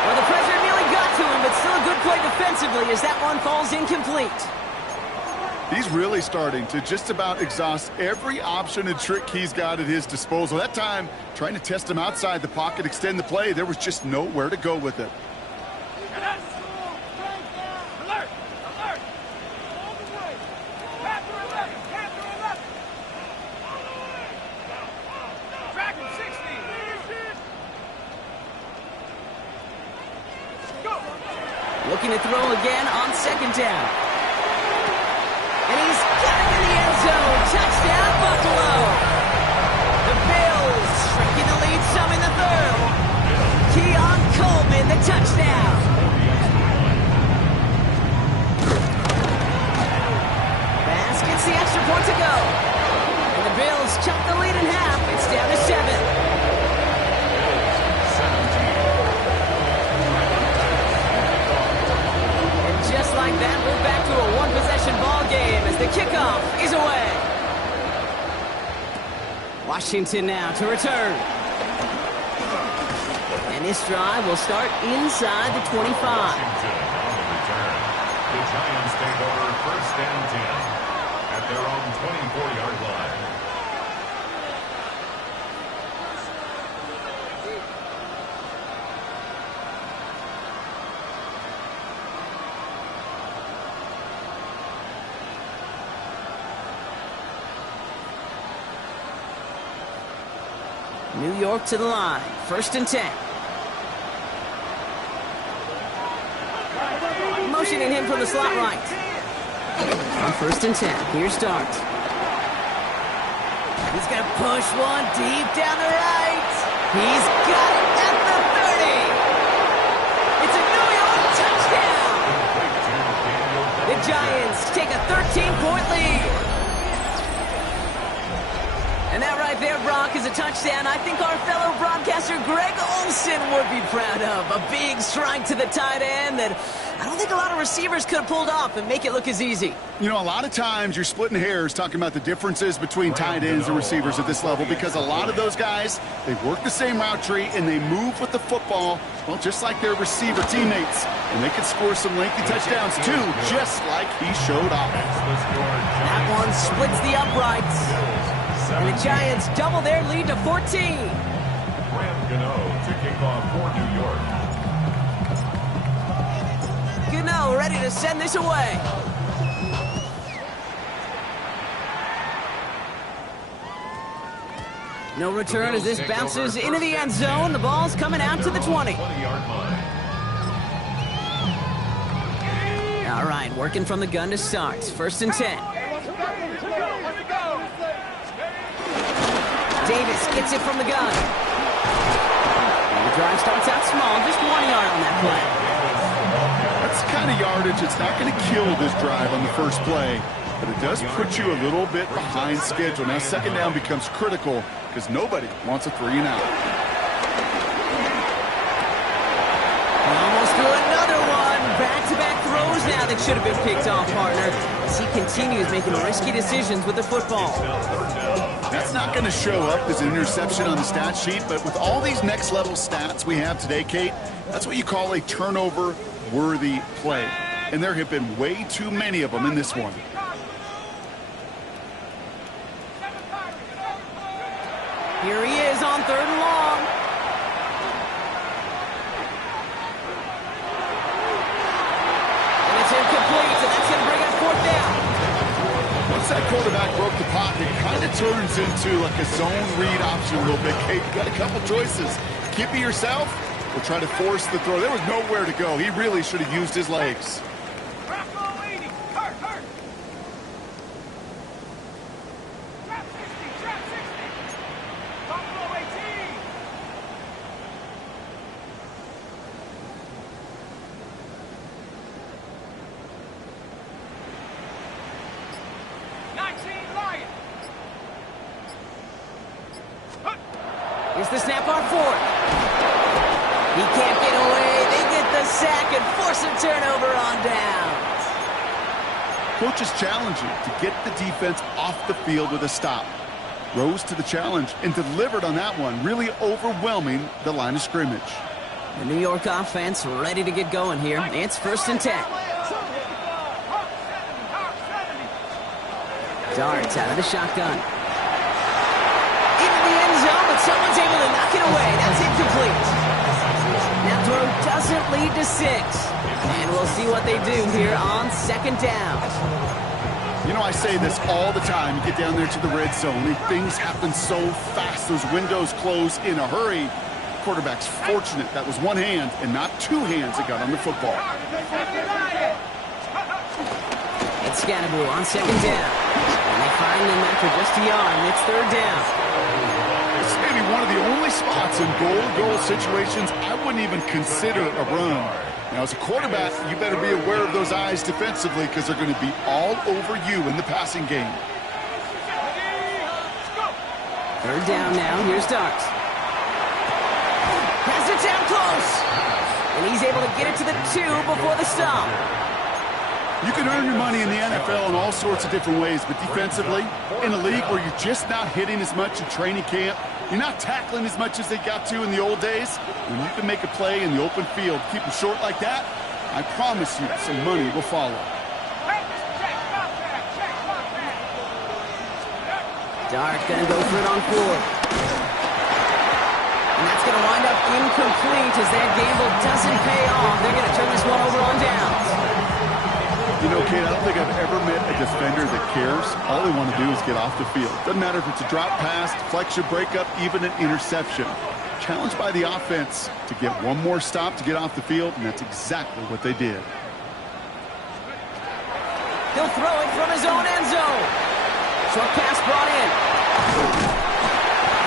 Well, the pressure nearly got to him, but still a good play defensively as that one falls incomplete. He's really starting to just about exhaust every option and trick he's got at his disposal. That time, trying to test him outside the pocket, extend the play, there was just nowhere to go with it. Alert! Alert! All the way. Panther 11. Panther 11. Dragon 60. Go! Looking to throw again on second down. And he's got it in the end zone. Touchdown, Buffalo. The Bills shrinking the lead some in the third. Keon Coleman, the touchdown. Bass gets the extra point to go. And the Bills cut the lead in half. It's down to 7. Just like that, we're back to a one-possession ball game as the kickoff is away. Washington now to return. And this drive will start inside the 25. Washington on the return. The Giants take over 1st and 10 at their own 24-yard line. New York to the line. 1st and 10. Motioning him from the slot right. On 1st and 10. Here's Dart. He's going to push one deep down the right. He's got it at the 30. It's a New York touchdown. The Giants take a 13-point lead. And that right there Brock, is a touchdown I think our fellow broadcaster Greg Olsen would be proud of. A big strike to the tight end that I don't think a lot of receivers could have pulled off and make it look as easy. You know, a lot of times you're splitting hairs talking about the differences between tight ends and receivers at this level because a lot of those guys, they work the same route tree and they move with the football, well, just like their receiver teammates. And they can score some lengthy touchdowns, too, just like he showed off. That one splits the uprights. And the Giants double their lead to 14. Graham Gano to kick off for New York. Gano ready to send this away. No return as this bounces into the end zone. The ball's coming out to the 20. 20-yard line. All right, working from the gun to start. First and 10. Davis gets it from the gun. And the drive starts out small, just 1 yard on that play. That's the kind of yardage it's not going to kill this drive on the first play, but it does put you a little bit behind schedule. Now second down becomes critical because nobody wants a 3 and out. Almost threw another one. Back-to-back throws now that should have been picked off, partner, as he continues making risky decisions with the football. That's not going to show up as an interception on the stat sheet, but with all these next-level stats we have today, Kate, that's what you call a turnover-worthy play. And there have been way too many of them in this one. Here he is on 3rd and long. And it's incomplete, so that's going to bring up 4th down. Once that quarterback broke the pocket, it kind of turns into like a zone read option a little bit, Kate. You got a couple choices. Keep it yourself or try to force the throw. There was nowhere to go. He really should have used his legs. Here's the snap on 4th. He can't get away. They get the sack and force a turnover on downs. Coaches challenge you to get the defense off the field with a stop. Rose to the challenge and delivered on that one, really overwhelming the line of scrimmage. The New York offense ready to get going here. It's 1st and 10. Darts out of the shotgun. Into the end zone, but someone's able to knock it away. That's incomplete. That throw doesn't lead to 6. And we'll see what they do here on 2nd down. You know, I say this all the time. You get down there to the red zone, and things happen so fast. Those windows close in a hurry. Quarterback's fortunate that was one hand and not 2 hands that got on the football. It's Scannaboo on 2nd down. And they find him after just a yard. And it's 3rd down. This may be one of the only spots in goal-to-goal situations I wouldn't even consider a run. Now, as a quarterback, you better be aware of those eyes defensively because they're going to be all over you in the passing game. 3rd down now. Here's Darts. Pass it down close. And he's able to get it to the 2 before the stop. You can earn your money in the NFL in all sorts of different ways, but defensively, in a league where you're just not hitting as much in training camp, you're not tackling as much as they got to in the old days, when you can make a play in the open field, keep them short like that, I promise you some money will follow. Dart gonna go for it on 4th. And that's gonna wind up incomplete as that gamble doesn't pay off. They're gonna turn this one over on downs. You know, Kate, I don't think I've ever met a defender that cares. All they want to do is get off the field. Doesn't matter if it's a drop pass, deflection, breakup, even an interception. Challenged by the offense to get one more stop to get off the field, and that's exactly what they did. He'll throw it from his own end zone. Short pass brought in.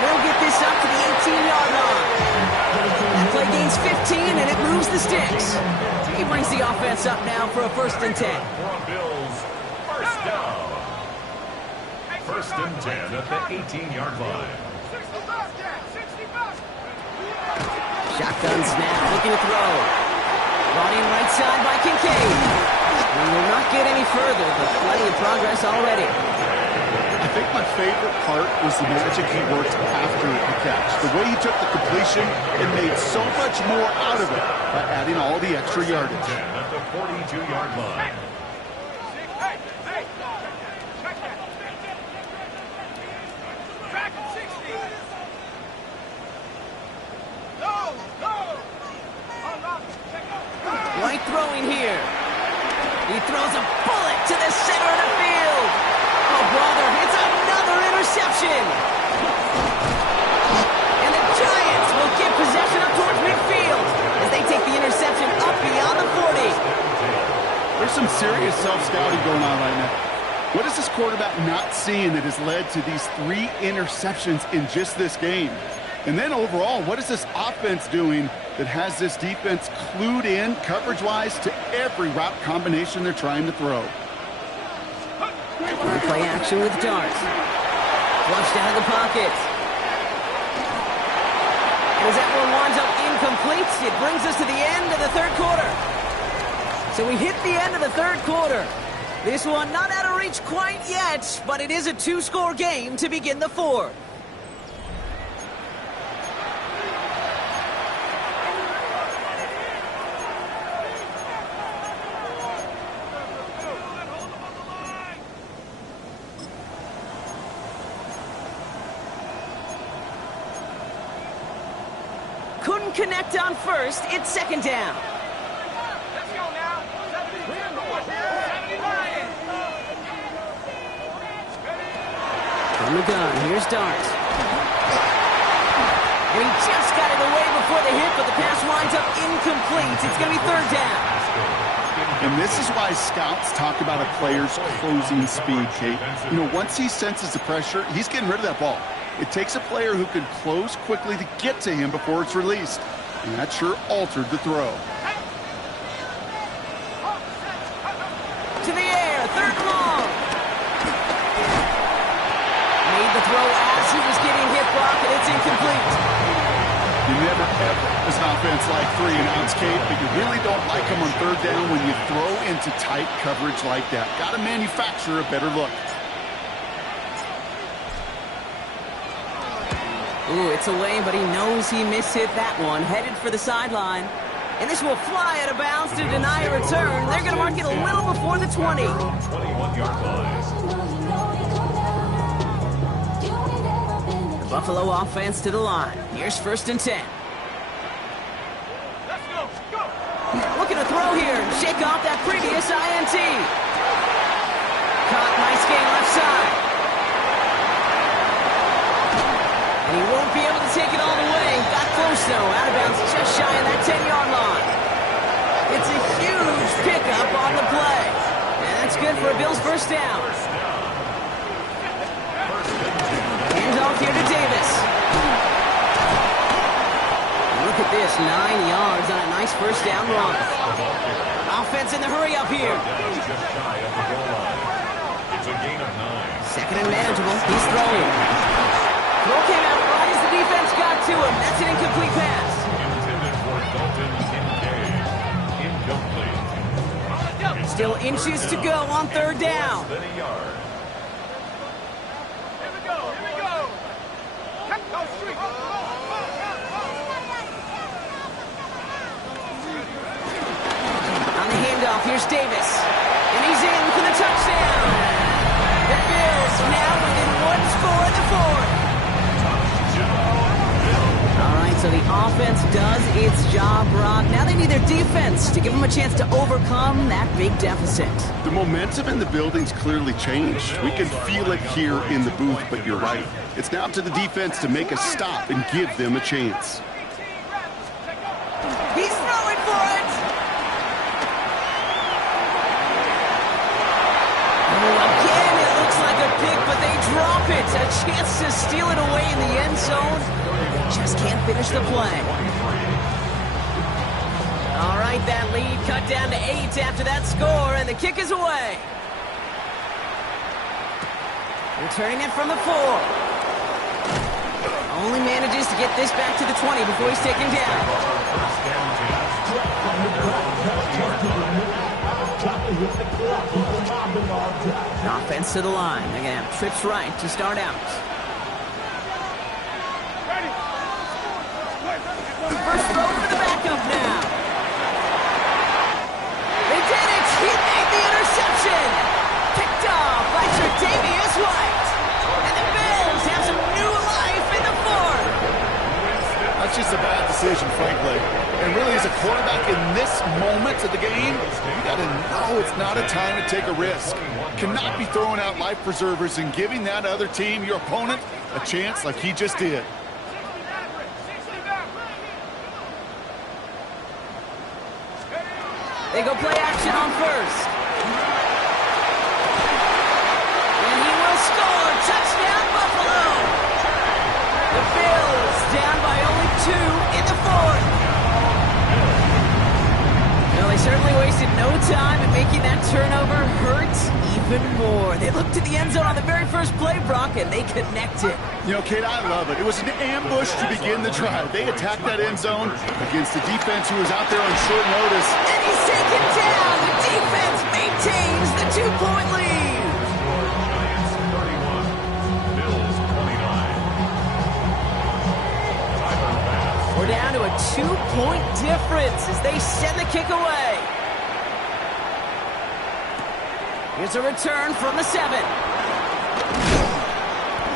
They'll get this up to the 18-yard line. That play gains 15, and it moves the sticks. He brings the offense up now for a 1st and 10. Bills, 1st down. 1st and 10 at the 18-yard line. Shotgun snap, looking to throw. Brought in right side by Kincaid. We will not get any further, but plenty of progress already. I think my favorite part was the magic he worked after the catch. The way he took the completion and made so much more out of it by adding all the extra yardage. At the 42-yard line. White throwing here. He throws a bullet to the center of the field. Oh, brother, it's another interception. And the Giants will get possession up towards midfield as they take the interception up beyond the 40. There's some serious self-scouting going on right now. What is this quarterback not seeing that has led to these 3 interceptions in just this game? And then overall, what is this offense doing that has this defense clued in coverage-wise to every route combination they're trying to throw? Play action with Darts. Flushed out of the pocket. And as that one winds up incomplete, it brings us to the end of the third quarter. So we hit the end of the third quarter. This one not out of reach quite yet, but it is a 2-score game to begin the fourth. Couldn't connect on first. It's second down. Let's go now. 79. From the gun, here's Dart. And he just got it away before the hit, but the pass winds up incomplete. It's going to be third down. And this is why scouts talk about a player's closing speed, Kate. You know, once he senses the pressure, he's getting rid of that ball. It takes a player who can close quickly to get to him before it's released. And that sure altered the throw. To the air, third and long. Made the throw as he was getting hit, Brock, and it's incomplete. You never ever, as an offense, like 3 and outs, Kate, but you really don't like them on third down when you throw into tight coverage like that. Got to manufacture a better look. Ooh, it's away, but he knows he mishit that one. Headed for the sideline. And this will fly out of bounds to deny a return. They're going to mark it a little before the 20. 21-yard line. The Buffalo offense to the line. Here's first and 10. Let's go. Go. Looking to throw here and shake off that previous INT. Caught, nice gain left side. And he won't be able to take it all the way. Got close, though. Out of bounds just shy of that 10-yard line. It's a huge pickup on the play. And that's good for a Bills first down. Hands off here to Davis. Look at this, 9 yards on a nice first down run. Offense in the hurry up here. Just shy of the goal line. It's a gain of 9. Second and manageable. He's throwing. Throw came out right as the defense got to him. That's an incomplete pass. Intended for Dalton Kincaid. Incomplete. Still inches to go on third down. Less than a yard. Here we go. Here we go. Go street. On the handoff, here's Davis. And he's in for the touchdown. The Bills now within 1 score in the fourth. All right, so the offense does its job, Brock. Now they need their defense to give them a chance to overcome that big deficit. The momentum in the building's clearly changed. We can feel it here in the booth, but you're right. It's now up to the defense to make a stop and give them a chance. He's throwing for it. Oh, again, it looks like a pick, but they drop it. A chance to steal it away in the end zone. Just can't finish the play. All right, that lead cut down to 8 after that score, and the kick is away. Returning it from the 4. Only manages to get this back to the 20 before he's taken down. First and 10. Offense to the line. They're going to have trips right to start out. First throw for the backup now. They did it. He made the interception. Picked off by Tre'Davious White. And the Bills have some new life in the fourth. That's just a bad decision, frankly. And really, as a quarterback in this moment of the game, you got to know it's not a time to take a risk. Cannot be throwing out life preservers and giving that other team, your opponent, a chance like he just did. They go play action on first. And he will score. Touchdown, Buffalo. The Bills down by only 2 in the fourth. Well, they certainly wasted no time in making that turnover hurt even more. They looked to the end zone on the very first play, Brock, and they connected. You know, Kate, I love it. It was an ambush to begin the drive. They attacked that end zone against the defense who was out there on short notice. And he's taken down. The defense maintains the 2-point lead. Giants 31, Bills 29. Tyler Bass. We're down to a 2-point difference as they send the kick away. Here's a return from the 7.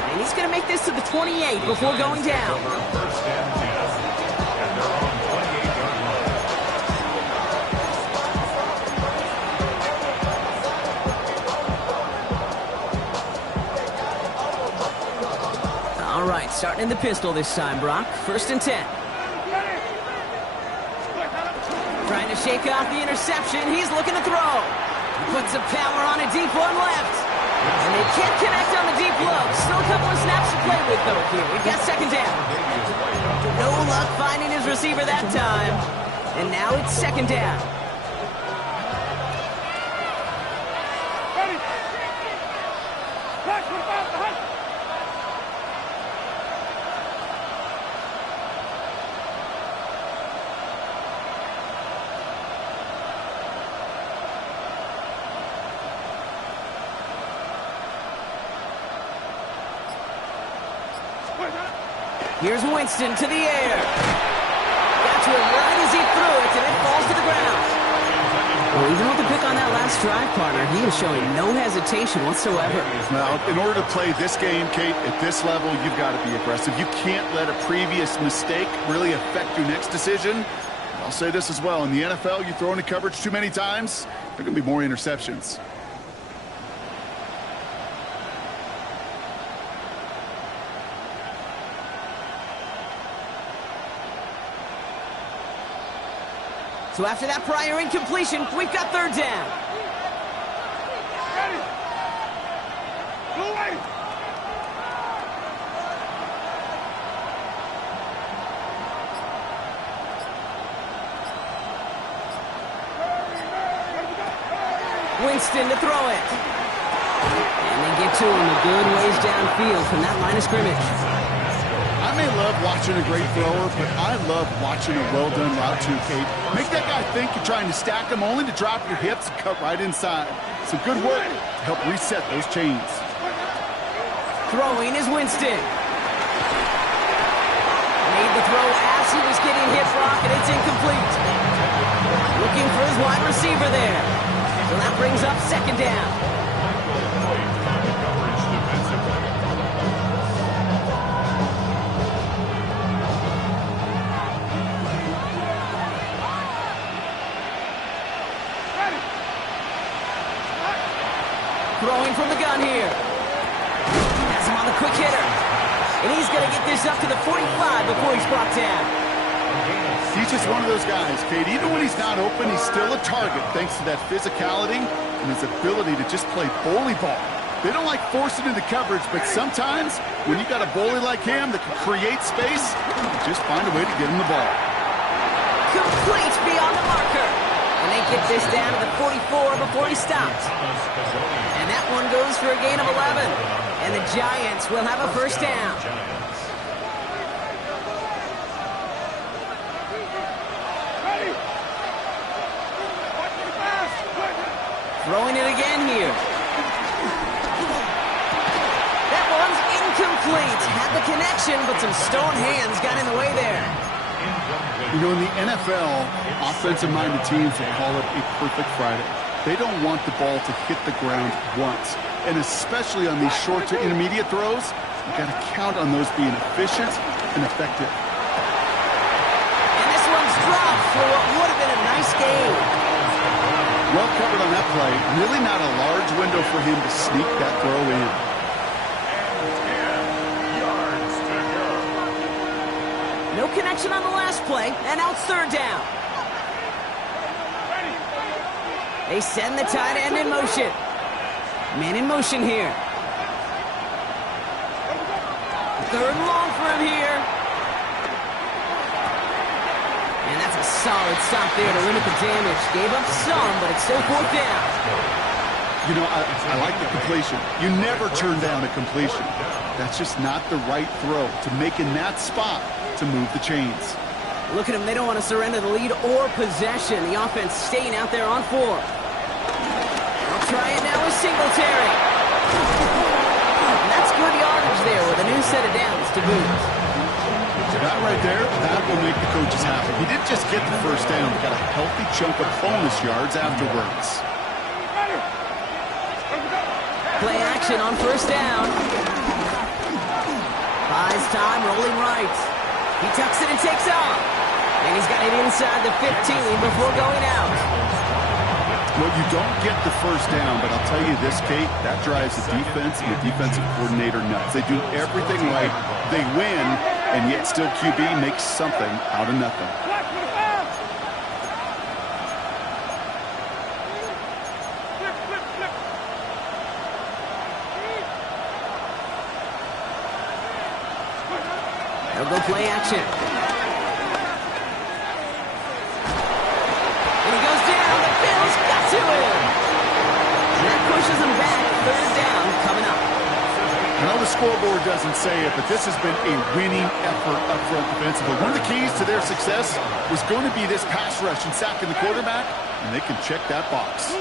And he's going to make this to the 28 before going down. First and 10. At their own 28-yard line. All right, starting in the pistol this time, Brock. First and 10. Trying to shake off the interception. He's looking to throw. Puts some power on a deep one left. And they can't connect on the deep look. Still a couple of snaps to play with, though, here. We've got second down. No luck finding his receiver that time. And now it's second down. Ready. Back, back, back. Here's Winston to the air. Got to him right as he threw it, and it falls to the ground. Well, even with the pick on that last drive, partner, he is showing no hesitation whatsoever. Now, in order to play this game, Kate, at this level, you've got to be aggressive. You can't let a previous mistake really affect your next decision. I'll say this as well. In the NFL, you throw into coverage too many times, there are going to be more interceptions. So after that prior incompletion, we've got third down. Ready. Blue way. Winston to throw it. And they get to him a good ways downfield from that line of scrimmage. I may love watching a great thrower, but I love watching a well-done route too, Kate. Make that guy think you're trying to stack him only to drop your hips and cut right inside. Some good work to help reset those chains. Throwing is Winston. Made the throw as he was getting hit, Brock, and it's incomplete. Looking for his wide receiver there. So that brings up second down. Throwing from the gun here. Has him on the quick hitter. And he's going to get this up to the 45 before he's brought down. He's just one of those guys, Kate. Even when he's not open, he's still a target thanks to that physicality and his ability to just play bully ball. They don't like forcing into coverage, but sometimes when you got a bully like him that can create space, just find a way to get him the ball. Complete beyond the marker. And they get this down to the 44 before he stops. And that one goes for a gain of 11. And the Giants will have a first down. Throwing it again here. That one's incomplete. Had the connection, but some stone hands got in the way there. You know, in the NFL, offensive-minded teams will call it a perfect Friday. They don't want the ball to hit the ground once. And especially on these short to intermediate throws, you got to count on those being efficient and effective. And this one's dropped for what would have been a nice game. Well covered on that play. Really not a large window for him to sneak that throw in. No connection on the last play, and now it's third down. They send the tight end in motion. Man in motion here. Third and long for him here. And that's a solid stop there to limit the damage. Gave up some, but it's still fourth down. You know, I like the completion. You never turn down a completion. That's just not the right throw to make in that spot to move the chains. Look at them. They don't want to surrender the lead or possession. The offense staying out there on fourth. They'll try it now with Singletary. And that's good yardage there with a new set of downs to boot. That right there, that will make the coaches happy. He didn't just get the first down. He got a healthy chunk of bonus yards afterwards. Play action on first down. Buys time, rolling right. He tucks it and takes off. And he's got it inside the 15 before going out. Well, you don't get the first down, but I'll tell you this, Kate, that drives the defense and the defensive coordinator nuts. They do everything right. They win, and yet still QB makes something out of nothing. They'll go play action. And he goes down. The Bills got to him. And that pushes him back. Third down coming up. I know the scoreboard doesn't say it, but this has been a winning effort up front defensively. One of the keys to their success was going to be this pass rush and sacking the quarterback, and they can check that box.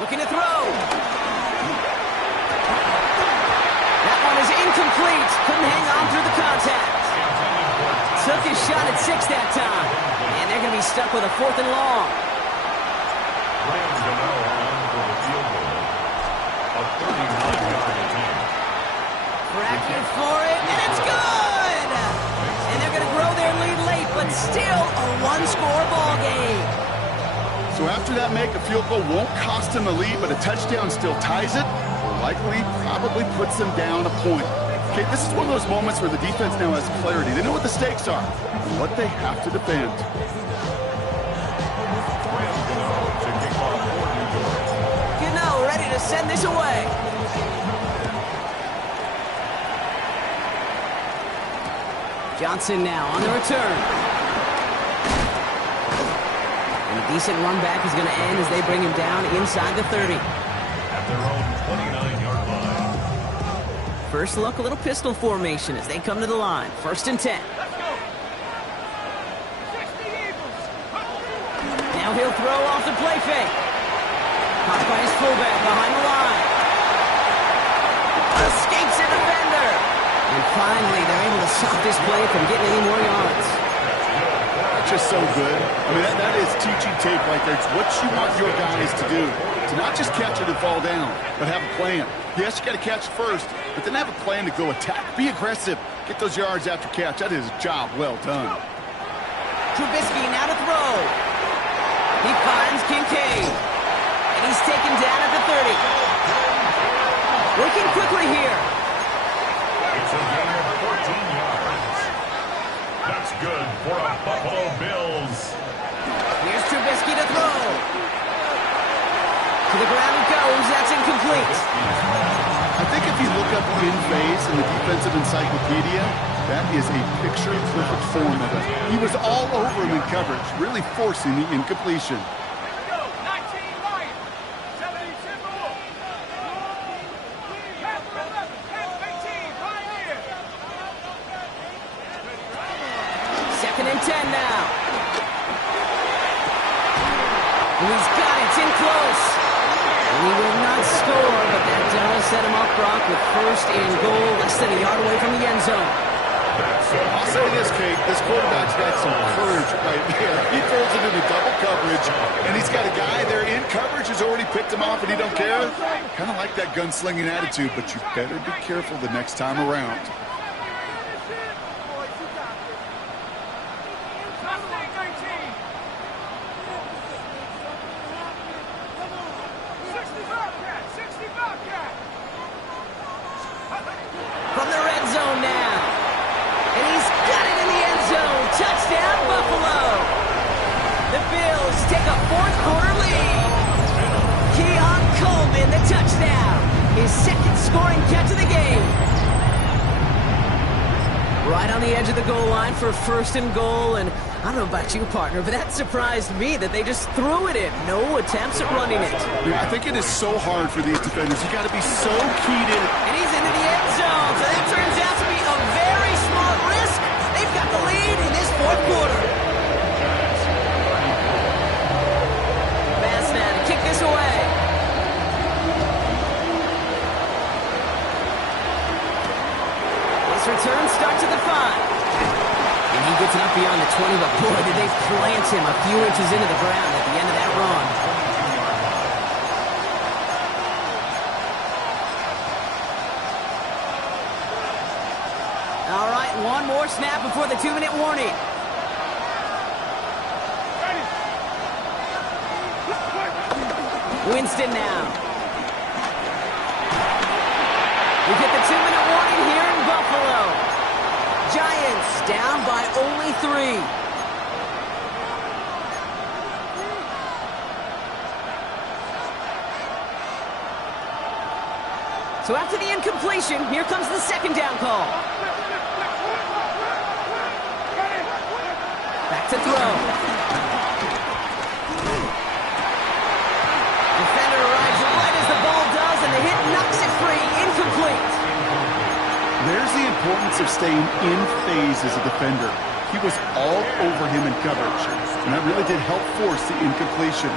Looking to throw. That one is incomplete. Couldn't hang on through the contact. Took his shot at 6 that time. And they're going to be stuck with a fourth and long. Rams go now on for the field goal. A 39-yard attempt. Cracking for it, and it's good! And they're going to grow their lead late, but still a one-score ball game. So after that make, a field goal won't cost them the lead, but a touchdown still ties it, or likely probably puts them down a point. Okay, this is one of those moments where the defense now has clarity. They know what the stakes are and what they have to defend. Gano ready to send this away. Johnson now on the return. And a decent run back is going to end as they bring him down inside the 30. At their own 29-yard line. First look, a little pistol formation as they come to the line. First and 10. Now he'll throw off the play fake. Caught by his fullback behind the line. Escapes a defender. And finally, they're able to stop this play from getting any more yards. That's just so good. I mean, that is teaching tape right there. It's what you want your guys to do. To not just catch it and fall down, but have a plan. Yes, you got to catch it first, but then have a plan to go attack. Be aggressive. Get those yards after catch. That is a job well done. Trubisky now to throw. He finds Kincaid. And he's taken down at the 30. Working quickly here. It's a gain of 14 yards. That's good for a Buffalo Bills. Here's Trubisky to throw. To the ground it goes. That's incomplete. I think if you look up in phase in the defensive encyclopedia, that is a picture-perfect form of it. He was all over him in coverage, really forcing the incompletion. Second and 10 now. And he's got it. It's in close. He will not score, but that does set him up, Brock, with first and goal, less than a yard away from the end zone. I'll say this, Kate. This quarterback's got some courage right there. He throws it into double coverage, and he's got a guy there in coverage who's already picked him off, and he don't care. Kind of like that gunslinging attitude, but you better be careful the next time around. From the red zone now. And he's got it in the end zone. Touchdown, Buffalo. The Bills take a fourth quarter lead. Keon Coleman, the touchdown. His second scoring catch of the game. Right on the edge of the goal line for first and goal. And I don't know about you, partner, but that surprised me that they just threw it in. No attempts at running it. Yeah, I think it is so hard for these defenders. You got to be so keyed in. And he's into the end zone. So that turns out to be a very smart risk. They've got the lead in this fourth quarter. Pass now to kick this away. This return starts at the 5. And he gets it up beyond the 20, but boy, did they plant him a few inches into the ground at the end of that run. All right, one more snap before the 2-minute warning. Winston now. We get the 2-minute warning here in Buffalo. Giants down by only 3. So after the incompletion, here comes the second down call. Back to throw. Defender arrives right as the ball does, and the hit knocks it free. Incomplete. There's the importance of staying in phase as a defender. He was all over him in coverage, and that really did help force the incompletion.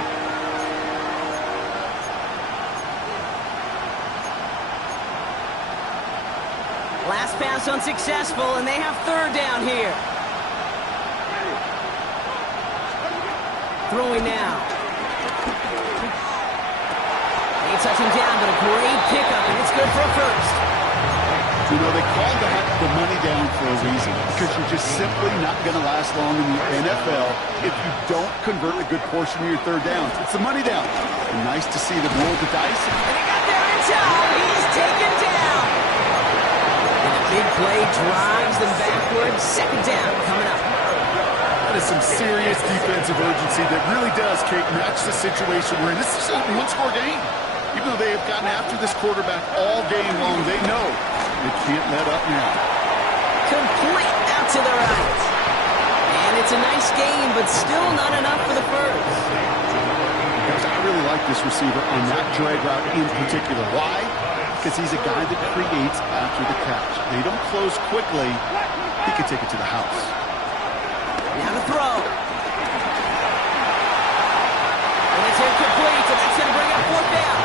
Last pass unsuccessful, and they have third down here. Throwing now. They touch him down, but a great pickup, and it's good for a first. You know, they call that the money down for a reason, because you're just simply not going to last long in the NFL if you don't convert a good portion of your third downs. It's the money down. And nice to see them roll the dice. And he got there in time. He's taken down. And a big play drives them backwards. Second down coming up. That is some serious defensive urgency that really does, Kate, match the situation we're in. This is a one-score game. Even though they have gotten after this quarterback all game long, they know they can't let up now. Complete out to the right. And it's a nice game, but still not enough for the first. Guys, I really like this receiver on that drag route in particular. Why? Because he's a guy that creates after the catch. They don't close quickly. He can take it to the house. Now to throw. And it's incomplete, so that's going to bring up fourth down.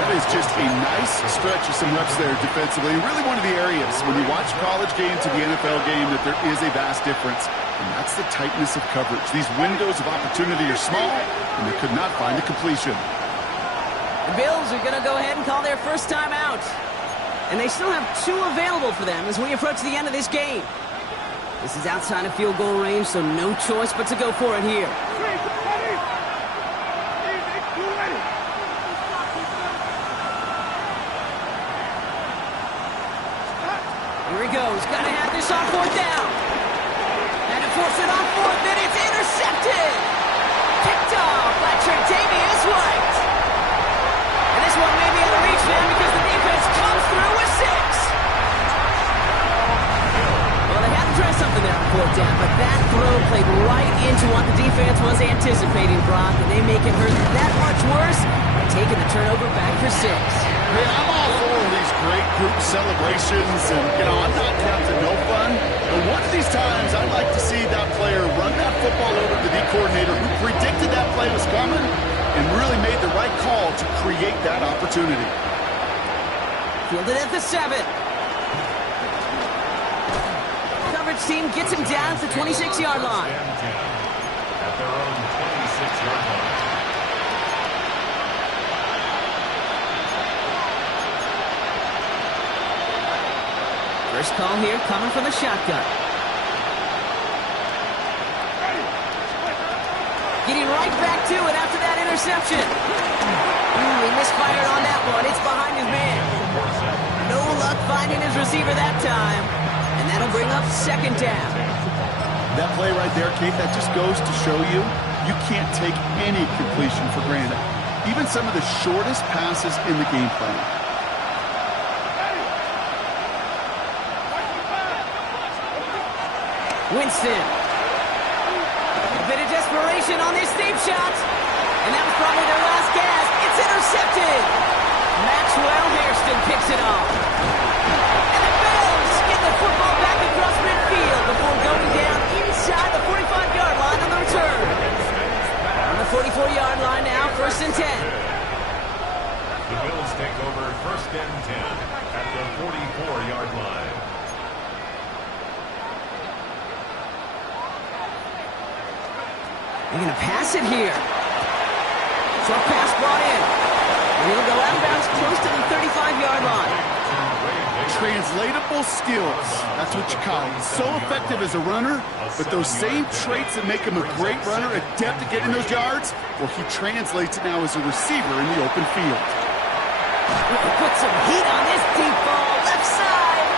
That is just a nice stretch of some reps there defensively. Really one of the areas when you watch college game to the NFL game that there is a vast difference. And that's the tightness of coverage. These windows of opportunity are small, and they could not find a completion. The Bills are going to go ahead and call their first time out. And they still have 2 available for them as we approach the end of this game. This is outside of field goal range, so no choice but to go for it here. Here he goes. Got to have this on fourth down. And to force it on fourth, and it's intercepted. Picked off by Tre'Davious White. And this one may be out of reach now because the defense comes through with 6. Well, they had to try something there on fourth down, but that throw played right into what the defense was anticipating, Brock, and they make it hurt that much worse by taking the turnover back for 6. Hey, I'm all for these great group celebrations, and, you know, I'm not counting no fun. But one of these times, I'd like to see that player run that football over to the D coordinator who predicted that play was coming and really made the right call to create that opportunity. Fielded at the 7. Coverage team gets him down at the 26-yard line. At their own 26-yard line. First call here coming from the shotgun. Getting right back to it after that interception. He misfired on that one. It's behind his man. No luck finding his receiver that time. And that'll bring up second down. That play right there, Kate, that just goes to show you, you can't take any completion for granted. Even some of the shortest passes in the game plan. Winston. A bit of desperation on this deep shot. And that was probably their last gasp. It's intercepted. Maxwell Hairston picks it off. And the Bills get the football back across midfield before going down inside the 45-yard line on the return. On the 44-yard line now, 1st and 10. The Bills take over 1st and 10 at the 44-yard line. They're going to pass it here. Short pass brought in. He'll go out of bounds close to the 35-yard line. Translatable skills. That's what you call it. So effective as a runner, but those same traits that make him a great runner, adept at getting those yards, well, he translates it now as a receiver in the open field. Put some heat on this deep ball. Left side.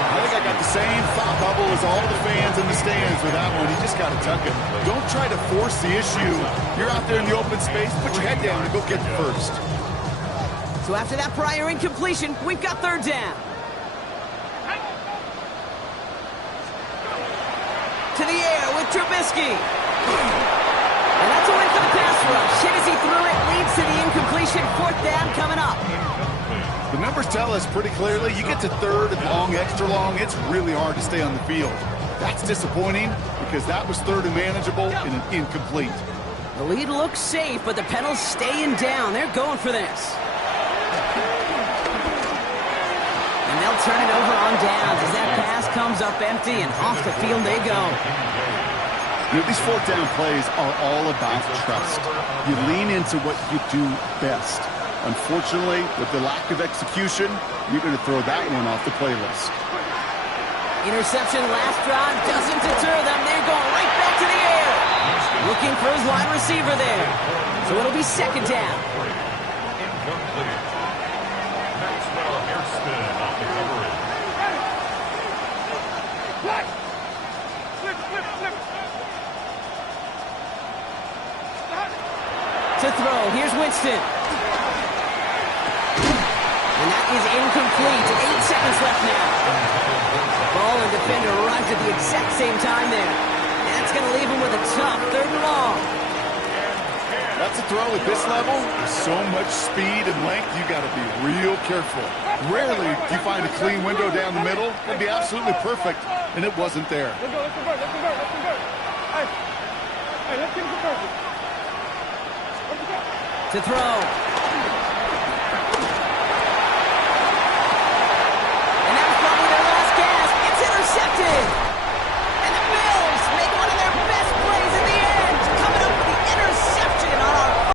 I think I got the same thought bubble as all the fans in the stands with that one. You just got to tuck it. Don't try to force the issue. You're out there in the open space. Put your head down and go get it first. So after that prior incompletion, we've got 3rd down. To the air with Trubisky. And that's a win for the pass rush. Hit as he threw it, leads to the incompletion. 4th down coming up. The numbers tell us pretty clearly, you get to 3rd and long, extra long, it's really hard to stay on the field. That's disappointing because that was 3rd and manageable and an incomplete. The lead looks safe, but the Pedals staying down. They're going for this. And they'll turn it over on downs as that pass comes up empty and off the field they go. You know, these 4th down plays are all about trust. You lean into what you do best. Unfortunately, with the lack of execution, you're going to throw that one off the playlist. Interception last drive doesn't deter them. They're going right back to the air. Looking for his wide receiver there. So it'll be 2nd down. Incomplete. Maxwell Hairston off the coverage. To throw, here's Winston. And that is incomplete. 8 seconds left now. Ball and defender arrived at the exact same time there. And that's going to leave him with a tough 3rd and long. That's a throw at this level. With so much speed and length, you got to be real careful. Rarely do you find a clean window down the middle. It'd be absolutely perfect, and it wasn't there. Let's go, let's convert, let's convert, let's convert. Hey, let's get it converted. To throw.